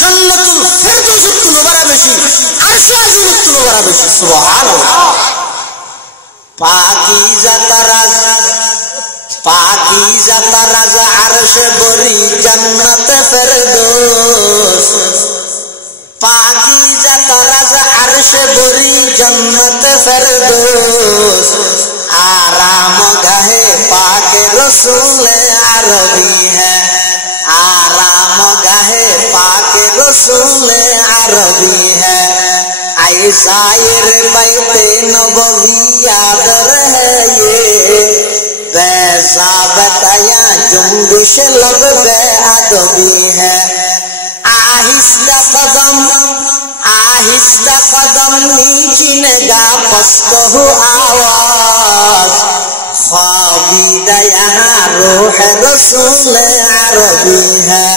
জান্নাতুল ফেরদৌস তুলো বড় বেশি আরশ আজিম তুলো বড় বেশি সুবহানাল্লাহ পাকিজা তারাজ আরশে বরি জান্নাতে ফেরদৌস পাকিজা তারাজ আরশে বরি জান্নাতে ফেরদৌস आराम गाहे पाके रसूले अरबी है आराम गाहे पाके रसूले अरबी है आई शायर बैते नबवी याद रहे ये वैसा बताया जुम्बिश लब बे अदबी है आहिस्ता कदम नीचे गा पस्तहु आवाज ख्वाबीदा यहाँ रूह रसूल अरबी है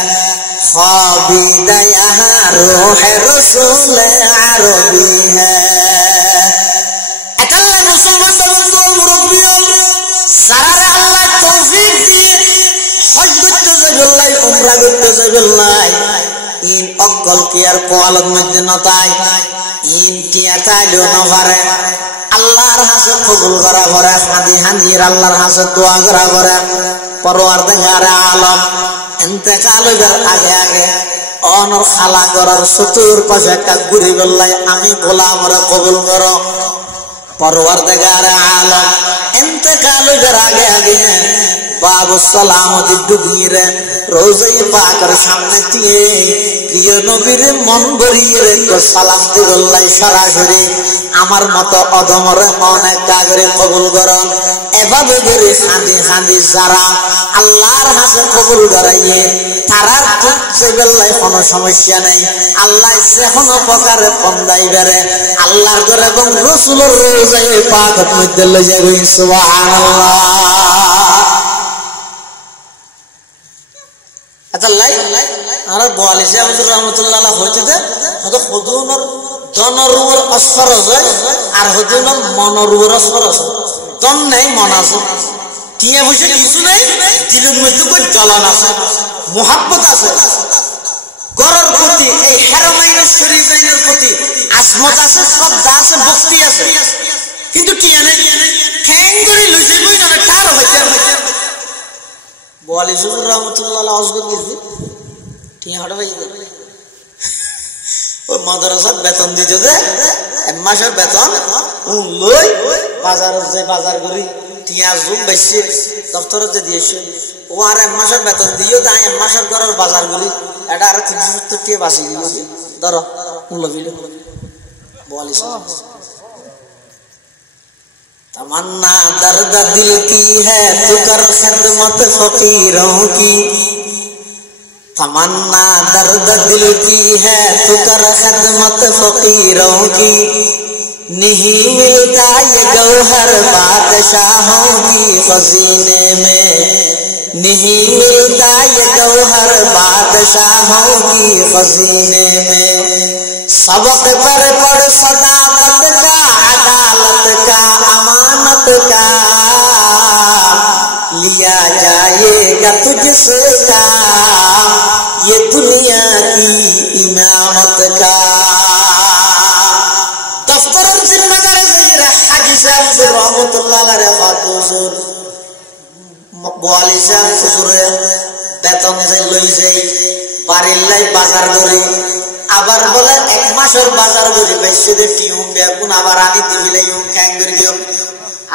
ख्वाबीदा यहाँ रूह रसूल अरबी है এটালে মুসলমান বন্ধু মুরব্বী সারারে আল্লাহ তৌফিক দিয়ে হজ করতে যাবেন উমরা করতে যাবেন ইন অকল কি আর কোয়ালত মধ্যে নতাই ইন কি আর চাইলেও না পারে আল্লাহর হাসে কবুল করা করে হাদি হানির আল্লাহর হাসে দোয়া করা করে পরওয়ারদিগার আলম ইন্তেকালের আগে অনর খালা করার চতুর পাশে একটা ঘুরি বললাই আমি গোলামরে কবুল করো পরওয়ারদিগার আলম ইন্তেকালের আগে बाबू सलामती डुबिए रोजे पाकर सामने दिए प्रिय नबीर मन भरिए तो सालाम दिगल्लाई सरासरि आमार मतो अधमरे मने कागरे कबुल करन एभाবে করে খাঁদি খাঁদি যারা আল্লাহর হাসে কবুল করাইয়ে তারার চেবেল্লাই কোনো সমস্যা নেই আল্লাহ যে কোনো প্রকারে পন্দাইবারে আল্লাহর ঘরে এবং রাসূলের রোজায়ে পাকের মধ্যে লই যাবে সুবহানাল্লাহ আল্লাহ আর বলিছে হুজুর রাহমাতুল্লাহ হইতে হতো হুজুর জনরুর আসফরজ আর হুজুর মনরুর আসফরজ তন নাই মন আছে টিয়া বসে কিছু নাই দিলের মধ্যে কই জ্বলন আছে মোহাব্বত আছে গরর প্রতি এই হারামাইনের শরীফাইনের প্রতি আজমত আছে শ্রদ্ধা আছে ভক্তি আছে কিন্তু টিয়া নাই ঠ্যাং করে লইছে বই না তার হইতে बोली হুজুর রাহমাতুল্লাহ আজগর দিছি টিয়া হড় ভাই ও মাদ্রাসা বেতন দিতে যে এক মাসের বেতন লই বাজার করি টিয়া জুম বেশি দপ্তরে যে দিয়েছে ও আর এক মাসের বেতন দিও তাই এক মাসের করার বাজার করি এটা আর 370 টিয়া বাঁচি দিল ধরো মূল্য দিল বলি तमन्ना दर्द दिल की है तू कर खिदमत फकीरों की तमन्ना दर्द दिल की है तू कर खिदमत फकीरों की नहीं मिलता ये गौहर बादशाहों की खजीने में नहीं मिलता ये गौहर बादशाहों की खजीने में सबक पर पढ़ सदाकत का अदालत का अमानत का लिया जाएगा तुझसे काम ये दुनिया की इमामत का दफ्तर जिम्मेदार ज़हीरा हाजी साहब रहमतुल्लाह अलैह हुजूर बोली साहब हुजूर বেতন লই যাই বাড়ির লাই বাজার করে আবার বলে এক মাসের বাজার করে বেশিতে টিউন বেগুন আবার আনি দিবিলে ইউন ক্যাঙ্গের গিয়ে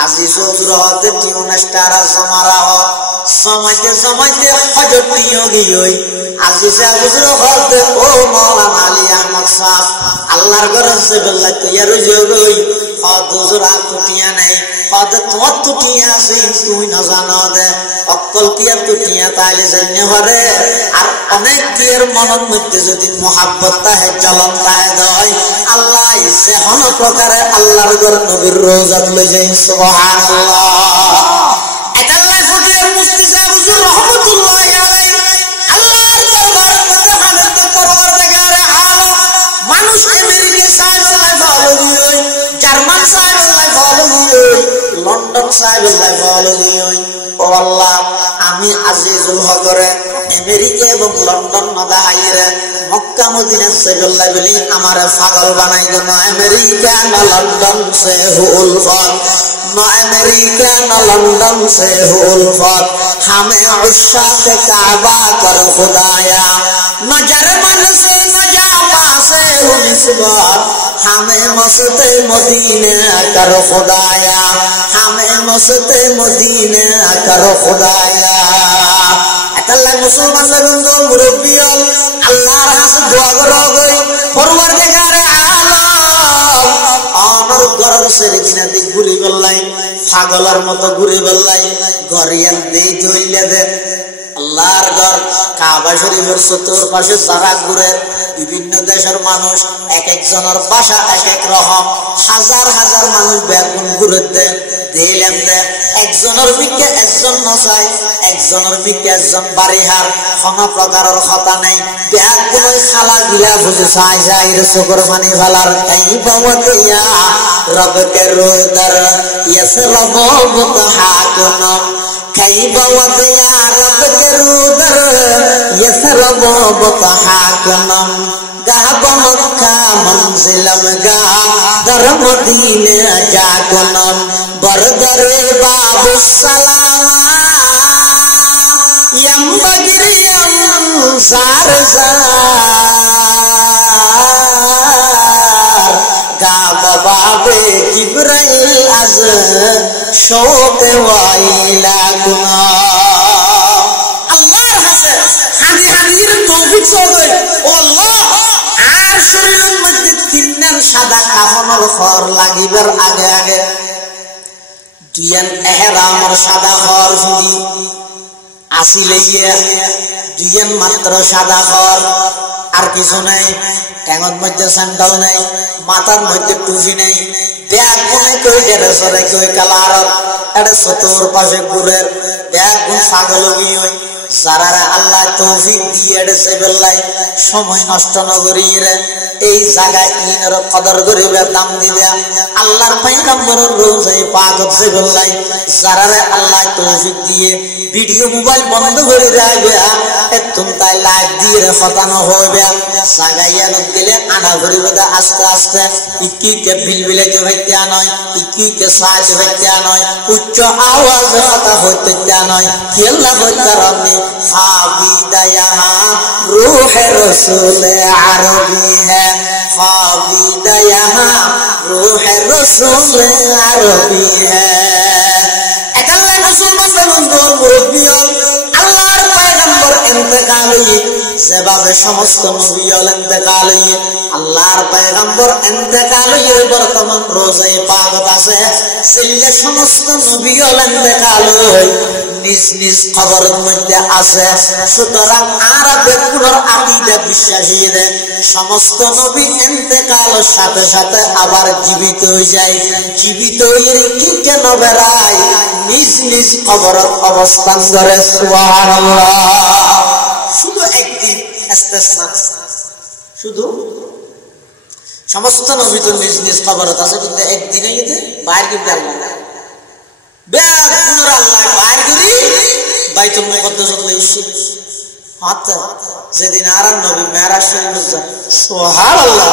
আজি শ্বশুর হতে টিউন স্টারা জমারা হ সময়তে হজর টিও গিয়ে আজি শ্বশুর হতে ও মাওলানা আলী আহমদ সাহেব আল্লাহর ঘরে সে বললাই তো ইয়ার জগই হদ হুজুর আকুটিয়া নাই হদ তোমার টুটিয়া আছে তুই না জানো দে অকল কি টুটিয়া তাইলে জন্য হরে আর অনেক কিয়ের মনের মধ্যে যদি মোহাব্বত তাহে জ্বলন তাহে দেয় আল্লাহ সে হন প্রকারে আল্লাহর ঘর নবীর রওজাত লই যাই সুবহানাল্লাহ এটাল্লাহ ফকির মুফতি সাহেব হুজুর রাহমাতুল্লাহ আলাইহি আল্লাহর দরবারে মধ্যে হাজরত পরওয়ারদিগার আলম মানুষ আমেরিকা সাহেব ভালো দিই জার্মান সাহেব ভালো দিই লন্ডন সাহেব ভালো দিই ও ও আল্লাহ আমি আজিজুল হকরে আমেরিকা এবং লন্ডন নদা হাইরে মক্কা মদিনা সেগুল্লাহ বলি আমার পাগল বানাই গো না আমেরিকা না লন্ডন সে হুল ফত না আমেরিকা না লন্ডন সে হুল ফত হামে উশাতে কাবা কর খুদায়া নজর মন से न जा पासे निस्बत हमें मस्ते मदीना कर खुदाया हमें मस्ते मदीना कर खुदाया अल्लाह मुसलमान बंदो मुरब्बियन আল্লাহর কাছে দোয়া করো গই পরওয়ারদিগার আলম আমার ঘরের সেদিনাতে ঘুরি বললাই পাগলের মতো ঘুরি বললাই ঘরিয়ান দেই জইলে দে আল্লাহর ঘর কাবা শরীফের চতুর্পাশে যারা ঘুরে বিভিন্ন দেশের মানুষ এক একজনের ভাষা এক এক রকম হাজার হাজার মানুষ বেগুন ঘুরে দে দিলেন দে একজনের মিকে একজন নচাই একজনের মিকে একজন বাড়িহার কোন প্রকারের কথা নেই বেগুন খালা গিলা বুঝে চাই যাই রে চোখের পানি ফেলার তাই বামতিয়া রবকে রোদার ইয়েস রব মুতহাকুনম كيف وضيا ربك رودر يسرب بطحاكنم ذهب مكة منزلم جا در مدينة جاكنم بردر باب السلام ينبغي ينزار زار قاب باب جبريل از شوق وإلى كنا الله حسن هذه هذه التوفيق صدق والله عاشر المجد تنن شدا كافن الخور لگی بر آگے آگے دیان احرام اور شدا خور فدی আসি লইয়া দুইজন মাত্র সাদা খর আর কিছু নাই ট্যাঙের মধ্যে স্যান্ডেল নাই মাথার মধ্যে টুপি নাই ব্যাগ মনে কই ডেরে সরে কই কালার এটা সতর পাশে ঘুরের ব্যাগ গুণ পাগল গিয়ে যারা আল্লাহ তৌফিক দিয়ে এসে বেল্লাই সময় নষ্ট নগরীর এই জায়গায় ইনের কদর করিবে দাম দিবে আল্লাহর পয়গম্বরের রোজে পাক হচ্ছে বেল্লাই যারা আল্লাহ তৌফিক দিয়ে ভিডিও মোবাইল বন্ধ করে রাখবে এতন তাই লাইভ দিয়ে ফটানো হবে জায়গায় গেলে আনা করিবে আস্তে আস্তে ইকিকে বিলবিলাইতে হইতে নয় ইকিকে সাইতে হইতে নয় উচ্চ আওয়াজ কথা হইতে নয় খেলা হইতে রমনি खाबिदा यहाँ रूह रसूल अरबी है खाबिदा यहाँ रूह रसूल अरबी है अल्लाह मुसलमान बंदों मुरब्बियों अल्लाहर पैगंबर इंतकाल हुई जेबाज़े समस्त नबियों इंतकाल हुई अल्लाहर पैगंबर इंतकाल हुई बर्तमान रोज़े पाक से सिले समस्त नबियों इंतकाल हुई নিজ নিজ কবরের মধ্যে আছে সুতরাং আর বেকুনের আকীদা বিশ্বাসীদের সমস্ত নবী ইন্তেকালের সাথে সাথে আবার জীবিত হয়ে যায় জীবিত হয়ে কি কেন বেড়ায় নিজ নিজ কবরের অবস্থান করে সুবহানাল্লাহ শুধু একদিন ইস্তেসনা শুধু সমস্ত নবী তো নিজ নিজ কবরত আছে কিন্তু একদিনে এতে বাইরে কি বেরোয় বেকুনের আল্লাহ বাইরে করি বাইতুল মুকদ্দাসত লইছি হাত যেদিন আর নবী মেরাজ শরীফে যায় সুবহানাল্লাহ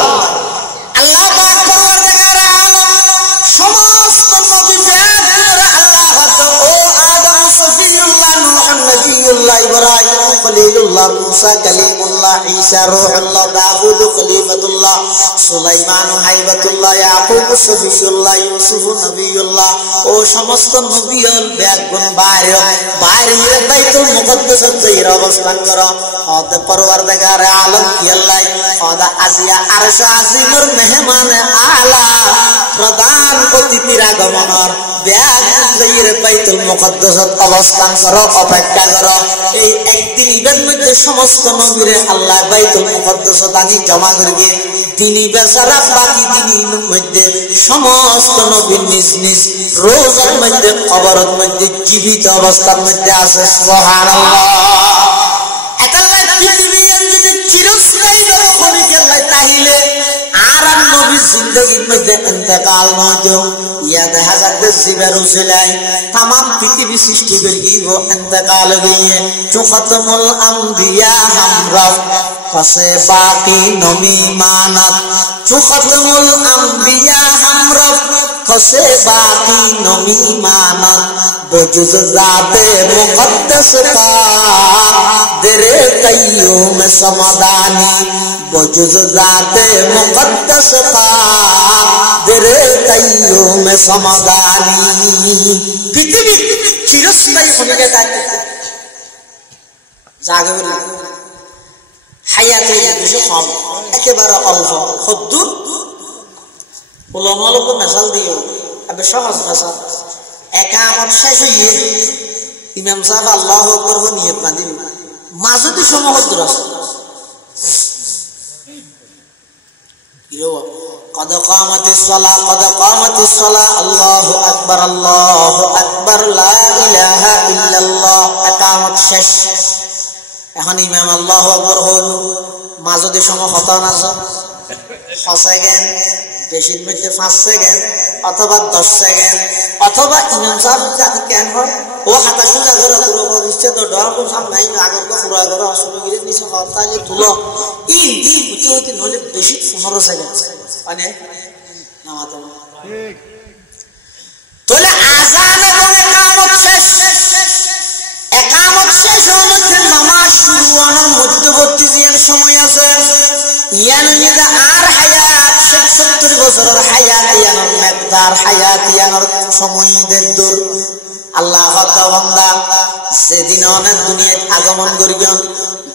আল্লাহ পাক পরওয়ারদিগার আলম সমস্ত নবী বেকুনের আল্লাহ হত ও আদম সফিউল্লাহ নূহ নবিয়ুল্লাহ ইব্রাহিম খলিলুল্লাহ মুসা কালিমুল্লাহ ঈসা রূহুল্লাহ দাউদ খলিফাতুল্লাহ সুলাইমান হাইবাতুল্লাহ ইয়াকুব সফিউল্লাহ ইউসুফ নবিয়ুল্লাহ ও সমস্ত নবীর বেগুন বাইরে বাইরে বাইতুল মুকদ্দাসত যাইরা অবস্থান করা হদ পরওয়ারদিগার আলম কি আল্লাহ খোদা আজিয়া আরশ আজিমের মেহমান আলা প্রধান অতিথির আগমনের বেগুন যাইরা বাইতুল মুকদ্দাসত অবস্থান করা অপেক্ষা করা এই একদিন ঈদের মধ্যে সমস্ত নবীরে আল্লাহ বাইতুল মুকদ্দাসত আনি জমা করবে তিনি বেচারা বাকি দিনের মধ্যে সমস্ত নবী নিজ নিজ রোজার মধ্যে কবরের মধ্যে জীবিত অবস্থার মধ্যে আছে সুবহানাল্লাহ এটাল্লাহ পৃথিবীর যদি চিরস্থায়ী খলিফা তাইলে আর নবী নবীর জিন্দগির মধ্যে ইন্তেকাল নয়তো ইয়া দেখা যাচ্ছে জিবের উসিলায় তাম পৃথিবী সৃষ্টি করে দিব ইন্তেকাল গিয়ে চুখতমুল আম্বিয়া হামরফ ফসে বাকি নমি মানত চুখতমুল আম্বিয়া হামরফ ফসে বাকি নমি মানত বজুজ জাতে মুকদ্দস কা দরে কাইয়ুম সমদানি বজুজ জাতে মুকদ্দস কা দরে কাইয়ুম সমদানি পৃথিবী চিরস্থায়ী ভূমিকা দায়িত্ব জাগে বলে হায়াতে বেশি কম একেবারে অল্প হদ্দুর উলামার উপর মেসাল দিও আবে সহজ ভাষা একামত শেষ হইয়ে ইমাম সাহেব আল্লাহু আকবার হো নিয়ত বাঁধিল মাঝতে সময় হদ্দুর আছে قد قامت الصلاة قد قامت الصلاة الله أكبر لا إله إلا الله একামত শেষ এখন ইমাম আল্লাহু আকবার হল মাঝতে সময় হতা না 6 সেকেন্ড বেশির মধ্যে 5 সেকেন্ড অথবা 10 সেকেন্ড অথবা ইমাম সাহেব যাতে কেন হয় ও হাতা সুজা করে পুরো ভবিষ্যৎ তো ডর কোন সামনে আগের তো পুরো করে আসলে গিয়ে নিচে হরতালে তুলো বুঝতে হইতে নলে বেশি 15 সেকেন্ড মানে নামাজ ঠিক তাহলে আযান এবং ইকামত শেষ একামত শেষ হওয়ার নামাজ শুরু হওয়ার মধ্যবর্তী যে সময় আছে ইয়ানিদা আর হায়াত 70 বছরের হায়াত ইয়ানোর মেকদার হায়াত ইয়ানোর সময় দূর আল্লাহ বান্দা যেদিন অনেক দুনিয়াত আগমন করিবেন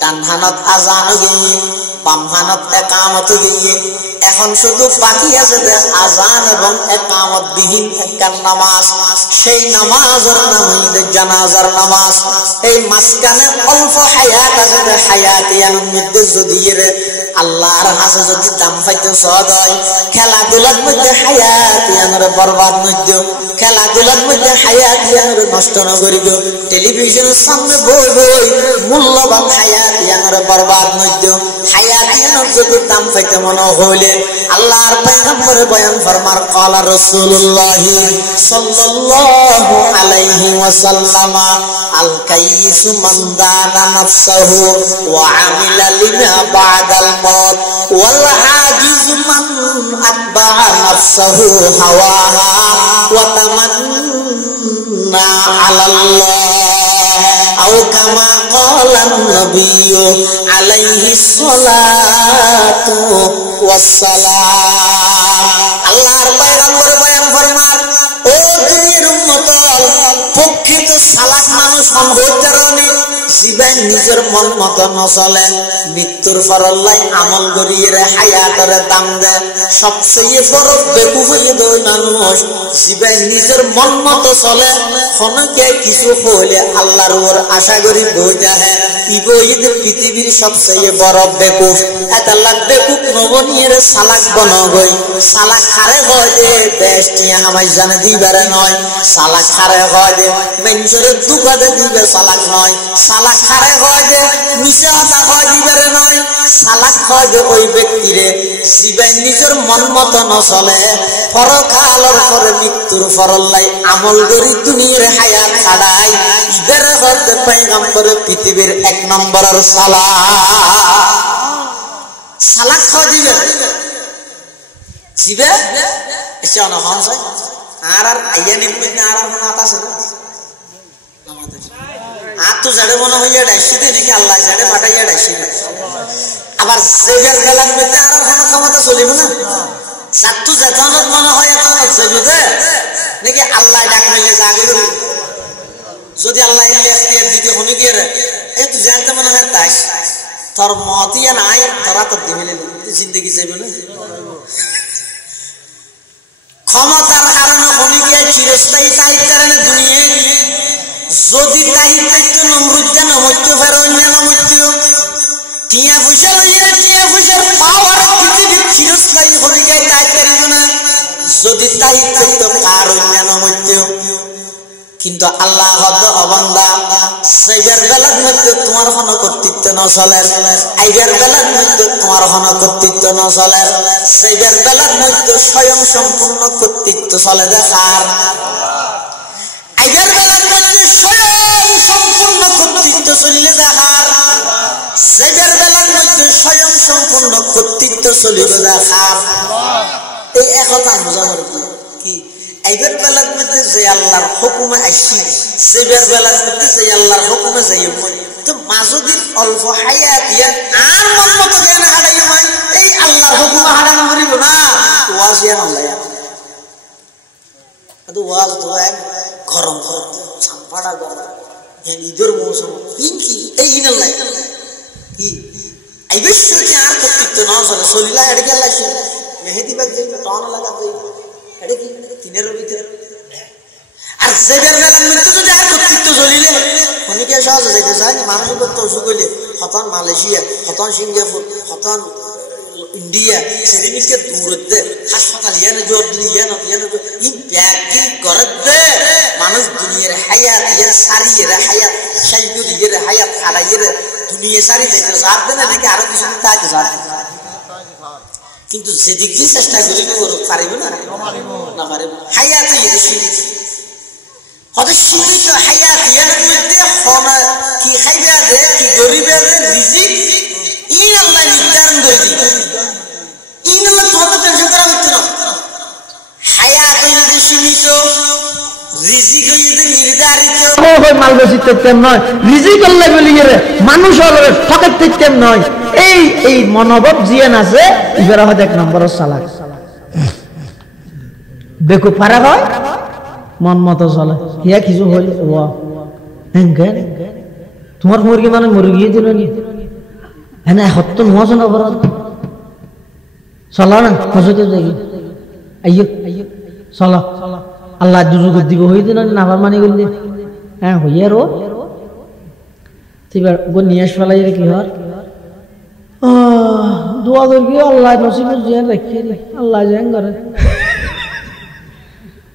ডান হানত আযান গিয়ে বাম হানত একামত গিয়ে এখন শুধু বাকি আছে যে আযান এবং একামত বিহীন একটা নামাজ সেই নামাজের নাম হইছে জানাজার নামাজ এই মাঝখানে অল্প হায়াত আছে যে হায়াতিয়ানের মধ্যে যদি আল্লাহর হাতে যদি দাম পাইতে সহজ হয় খেলাধুলার মধ্যে হায়াতিয়ানের বরবাদ মধ্য খেলাধুলার মধ্যে হায়াতিয়ানের নষ্ট না করিব টেলিভিশনের সামনে বই বই মূল্যবান হায়াতিয়ানের বরবাদ মধ্য হায়াতিয়ানের যদি দাম পাইতে মনে হইলে আল্লাহর পয়গম্বর বয়ান ফরমার ক্বালা রাসূলুল্লাহ সাল্লাল্লাহু আলাইহি ওয়াসাল্লাম আল কাইয়িস মান দানা নাফসাহু ওয়া আমিলা লিমা বাদাল মউত ওয়াল আজিজ মান আতবা'a নাফসাহু হাওয়াহা ওয়া তামান্না আলাল্লাহ আও কামা ক্বালা নবিয়্যু আলাইহিস সালাতু ওয়াস সালাম আল্লাহর পয়গম্বর বয়ান ফরমান ও দুনিয়ার উম্মত প্রকৃত সালাক মানুষ হইতে রনি জীবন নিজের মন মতো নচলে মৃত্যুর পর আল্লাহ আমল করিয়ে হায়াতের দাম দেয় সবচেয়ে বড় বেকুফ হয়ে ওই মানুষ জীবন নিজের মন মতো চলে কোনকে কিছু হইলে আল্লাহর উপর আশা করি বই যায় ইবইদ পৃথিবীর সবচেয়ে বড় বেকুফ আল্লাহ বেকুফ নবনিয়ের সালাক বনগই সালাক খারে হয় দে বেশটি আমায় জানে দিবারে নয় সালাক খারে হয় দে মানুষের দুঃখে দিবে সালাক নয় সালাক খারে হয় দে মিশে হতা হয় দিবারে নয় সালাক হয় দে ওই ব্যক্তিরে জীবন নিজের মন মতো নচলে পরকালের পরে মৃত্যুর পরলাই আমল করি দুনিয়ার হায়াত কাটাই ইদের হতে পয়গম্বরের পৃথিবীর 1 নম্বরের সালাক হয় দিবে জিবে এসে অনহন হয় আর আইয়া নিবে না আর মনে আছে না আর তো জাড়ে মনে হইয়া ডাইছি দেখি আল্লাহ জাড়ে ফাটাইয়া ডাইছি আবার সেজার গেলার মধ্যে আর কোনো ক্ষমতা চলিব না সাতু যেতনত মনে হয় এত চলিবে নাকি আল্লাহ ডাক নিলে জাগে যদি আল্লাহ ইখতিয়ার দিতে হনি গিয়ে এই তুই জানতে মনে হয় তাই তোর মতিয়া নাই তোরা তো দিবিলে জিন্দগি যাইবে না ক্ষমতার কারণে হনি গিয়ে চিরস্থায়ী তাইর কারণে দুনিয়ায় যদি তাইতে নমরুদ্দা নমত্য ফেরোন্য নমত্য টিয়া পয়সা লইয়া টিয়া পয়সার পাওয়ার পৃথিবীর চিরস্থায়ী হনি গিয়ে তাই করিব না যদি তাইতে কারণ্য নমত্য কিন্তু আল্লাহ হদ অবন্দা সেইবার বেলার মধ্যে তোমার কোনো কর্তৃত্ব ন চলে, আইবার বেলার মধ্যে তোমার কোনো কর্তৃত্ব ন চলে, সেইবার বেলার মধ্যে স্বয়ং সম্পূর্ণ কর্তৃত্ব চলে দেখার। আইবার বেলার মধ্যে স্বয়ং সম্পূর্ণ কর্তৃত্ব চলিলে দেখার, সেইবার বেলার মধ্যে স্বয়ং সম্পূর্ণ কর্তৃত্ব চলিবে দেখার। এই একথা বোঝানোর কি এইবার বেলার মধ্যে যে আল্লাহর হুকুমে আসি, সেবার বেলার মধ্যে যে আল্লাহর হুকুমে যাই তো মাঝদিন অল্প হায়াত ইয়ার আর মন মতো জ্ঞান হারাই হয় এই আল্লাহর হুকুমে হারানো করিব না। ওয়াজ ইয়ান আল্লাহ তো ওয়াজ তো এক গরম গরম ছাম্পাড়া গরম ঈদের মৌসুম কি এই ইনাল্লাহ কি এই বিশ্বকে আর কর্তৃত্ব না চলে চলিলা এড়ে গেল মেহেদি বাগ যাইবে টন লাগা যাইবে এটা কি তিনের ভিতরে। আর সেবার বেলার মধ্যে যদি আর কর্তৃত্ব চলিলে অনেকে সহজে যেতে চায় মানুষ করতে অসুখ হইলে হতন মালয়েশিয়া, হতন সিঙ্গাপুর, হতন ইন্ডিয়া সেদিনকে দূরতে হাসপাতাল ইয়ানে জোর দিন ইয়ানো ইয়ানো ই ব্যাগিং করে দে মানুষ দুনিয়ার হায়াত ইয়ার সারি এর হায়াত সাইগুর এর হায়াত খাড়া এর দুনিয়া সারি যেতে যাবে না নাকি আরো কিছু তাকে যাবে। কিন্তু যেদিক দিয়ে চেষ্টা করি পারিব না না পারিব হায়াত সীমিত হয়তো সীমিত হায়াত ইয়ার মধ্যে কি খাইবে আছে কি গরিবে আছে রিজিক ই আল্লাহ নির্ধারণ করে দিবে। ই আল্লাহ তোমার টেনশন করা হচ্ছে না। হায়াত হইতে সীমিত, রিজিক হইতে নির্ধারিত। ওই মাল বেশি তেম নয়, রিজিক আল্লাহ বলি রে মানুষ হলো ঠকাতে তেম নয়। এই মনোভাব জিয়ান আছে ইবেরা হয় এক নম্বরের চালাক বেকুব পারা হয় মন মতো চলে ইয়া কিছু হইল ও তোমার মুরগি মানে মুরগি দিল নি হ্যাঁ হত্য নোয়াছ না অপরাধ চলা না মসজিদে দেখি আইয়ো চলা আল্লাহ দুজুগ দিব হয়ে দিল নাফার মানি করলি হ্যাঁ হইয়া রো এবার গো নিয়ে আস ফেলাই রে কি হর দোয়া করবি আল্লাহ নসিব জিয়ান রাখিয়ে রে আল্লাহ জিয়ান করে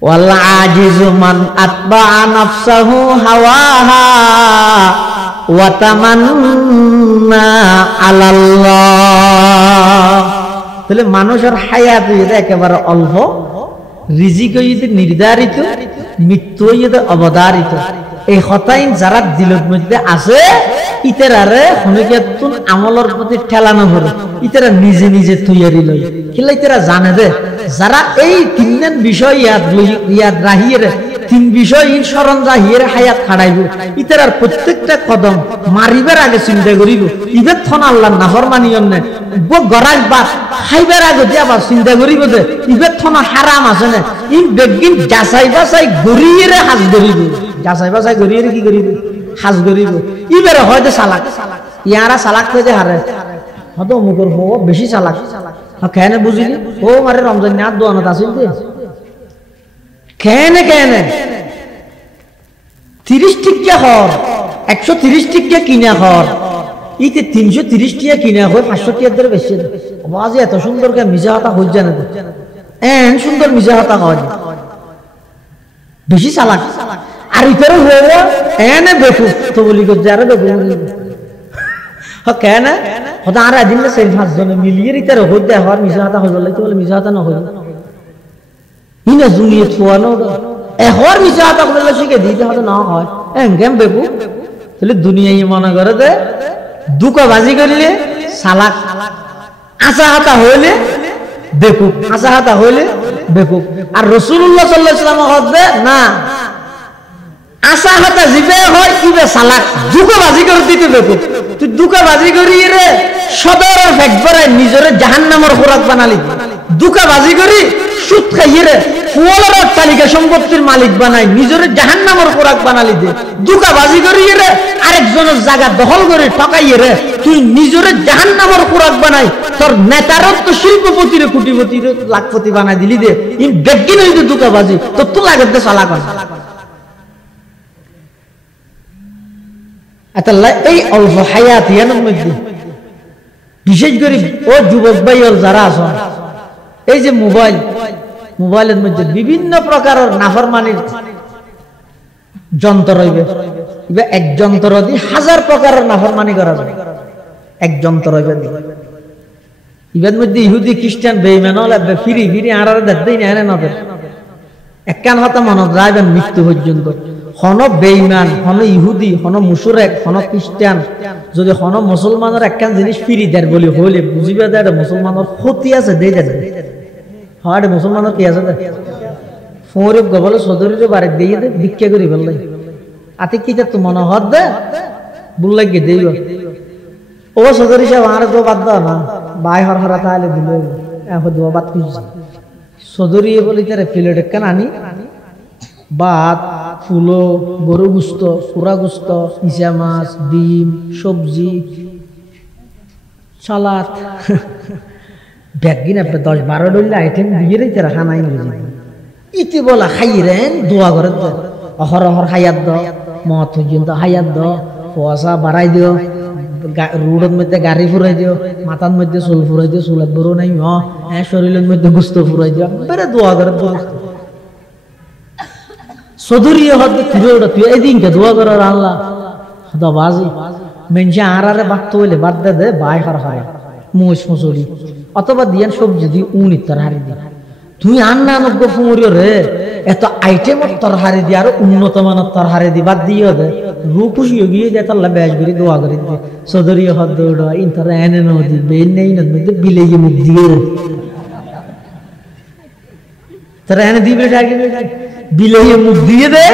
ওয়াল আজিজু মান আতবা নাফসাহু হাওয়াহা ওয়া তামান্না আলাল্লাহ। তাহলে মানুষের হায়াত এটা একেবারে অল্প, রিজিক হইতে নির্ধারিত, মৃত্যু হইতে অবধারিত। এই হতাইন যারা দিলের মধ্যে আছে ইতারারে হনিকেতুন আমলের প্রতি ঠেলানো ভরে ইতারা নিজে নিজে তৈরি লই কিলা ইতারা জানে দে যারা এই তিন বিষয় ইয়াদ রাহিয়ে তিন বিষয় স্মরণ রাহিয়ে হায়াত খাড়াইব ইতারার প্রত্যেকটা কদম মারিবার আগে চিন্তা করিব ইবের থন আল্লাহর নাফরমানি অন্যে গরাজ বাদ খাইবার আগে যে আবার চিন্তা করিব যে ইবের থন হারাম আছে না ই বেগিন যাচাই বাছাই গড়িয়ে হাজ ধরিব যাচাই বাছাই গড়িয়ে কি করিব হাজ ধরিব ইবের হয়তো চালাক ইয়ারা চালাক হয়ে হারে হয়তো অমুকের বউ বেশি চালাক কেনে বুঝিলি ও মারে রমজান না দোয়ানত আসিল দে কেনে কেনে 30 টিকা হর 130 টিকা কিনা হর ইতে 330 টিকা কিনা হয় 500 টিকা ধরে বেশি বাজে এত সুন্দর কে মিজা হাতা হই জানে এন সুন্দর মিজা হাতা হয় বেশি চালাক আর ইতরে হওয়া এনে বেকু তো বলি গো যারা বেকু কেন হতা আর দিন না সেই 5 জনে মিলিয়ে ইতরে হই দে হওয়ার মিজা হাতা হই বলে তো বলে মিজা হাতা না হই ইনা জুনিয়ে থোয়ানো হওয়ার মিজা হাতা বলে শিখে দিতে হবে না হয় এঙ্গেম বেকু তাহলে দুনিয়ায় মনে করে দে দুকা বাজি করিলে চালাক আশা হাতা হইলে বেকুব আশা হাতা হইলে বেকুব আর রাসূলুল্লাহ সাল্লাল্লাহু আলাইহি ওয়াসাল্লাম হবে না আশা হাতা জিবে হয় কিবে চালাক দুকা বাজি করে দিতে বেকুব তুই দুকা বাজি করি রে সদরের ফেকবারে নিজরে জাহান্নামের খোরাক বানালি দুকা বাজি করি সুদ খাইয়ে রে ফুলের তালিকা সম্পত্তির মালিক বানাই নিজরে জাহান্নামের খোরাক বানালি দে দুকা বাজি করি রে আরেকজনের জায়গা দখল করে ঠকাইয়ে রে তুই নিজরে জাহান্নামের খোরাক বানাই তোর নেতারও তো শিল্পপতির কোটিপতির লাখপতি বানাই দিলি দে ই বেগিন হইতে দুকা বাজি তো তো লাগে দে চালাক আল্লাহ এই অল্প হায়াত ইয়ানের মধ্যে বিশেষ করে ও যুবক ভাই যারা আছেন এই যে মোবাইলের মধ্যে বিভিন্ন প্রকারের নাফরমানির যন্ত্র হইবে ইবা এক যন্ত্র দি হাজার প্রকারের নাফরমানি করা যায় এক যন্ত্র হইবে দি ইবার মধ্যে ইহুদি খ্রিস্টান বেঈমান হলে ফিরি ফিরি আর দেই না না একখান হতা মনত যাইবেন মৃত্যু পর্যন্ত হন বেঈমান হন ইহুদি হন মুশরিক হন খ্রিস্টান যদি হন মুসলমানের একখান জিনিস ফিরি দেয় বলি হইলে বুঝিবে দেয় মুসলমানের ক্ষতি আছে দেই দেয় হয় মুসলমানের কি আছে ফোরব গবলে সদরির বাড়ি দিয়ে দে ভিক্ষা করি বললাই আতি কি তো মনে হদ দে বললাই গে দেইব ও সদরি সাহেব আর তো বাদ দাও না বাই হর হরা তাহলে দিল এখন দোয়া বাদ কিছু সদরি বলি তারে প্লেট একখান আনি ভাত ফুলো গরু গুস্ত পুরা গুস্ত ইসা মাছ ডিম সবজি সালাদ ব্যাগিন আপনি 10-12 ডলে আইটেম দিয়ে রে তারা খানাই নিয়ে ইতি বলা খাইরেন দোয়া করে অহর অহর হায়াত দ মত পর্যন্ত হায়াত দ পয়সা বাড়াই দিও রোডের মধ্যে গাড়ি ফুরাই দিও মাথার মধ্যে চুল ফুরাই দিও চুলত বড় নাই শরীরের মধ্যে গুস্ত ফুরাই দিও বেড়ে দোয়া করে চৌধুরী হতে ফিরে ওটা তুই এদিনকে দোয়া করার আল্লাহ বাজি মেনছে আরে বাদ হইলে বাদ দে বাই হার হারা মোষ মুসুরি অথবা দিয়ান সবজি দি উনি তরহারি দি তুই আন্না নব্য ফুমরিও রে এত আইটেমের তরহারি দি আর উন্নত মানের তরহারি দি বাদ দিও দে রু খুশি গিয়ে যে তাল্লা বেশ করে দোয়া করে দি চৌধুরী হদ দৌড়া ইনতার এনে ন দি বেন নেই না মধ্যে বিলেই মুখ দিয়ে তারা এনে দিবে ডাকি বিলেই মুখ দিয়ে দে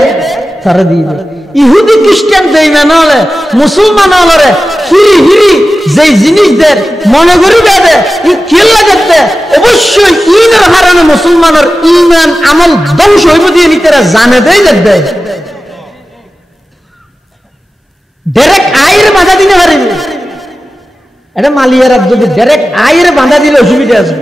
তারা দিয়ে দে ইহুদি খ্রিস্টান বেঈমান হলে মুসলমান হলে হিরি হিরি যে জিনিসদের মনে করি দে ই কেল্লা দেখতে অবশ্যই ইনের হারানো মুসলমানের ঈমান আমল ধ্বংস হইব দিয়ে নিতেরা জানে দেই দেখবে ডাইরেক্ট আয়ের বাধা দিতে পারিবে এটা মালিয়ার যদি ডাইরেক্ট আয়ের বাধা দিলে অসুবিধা আছে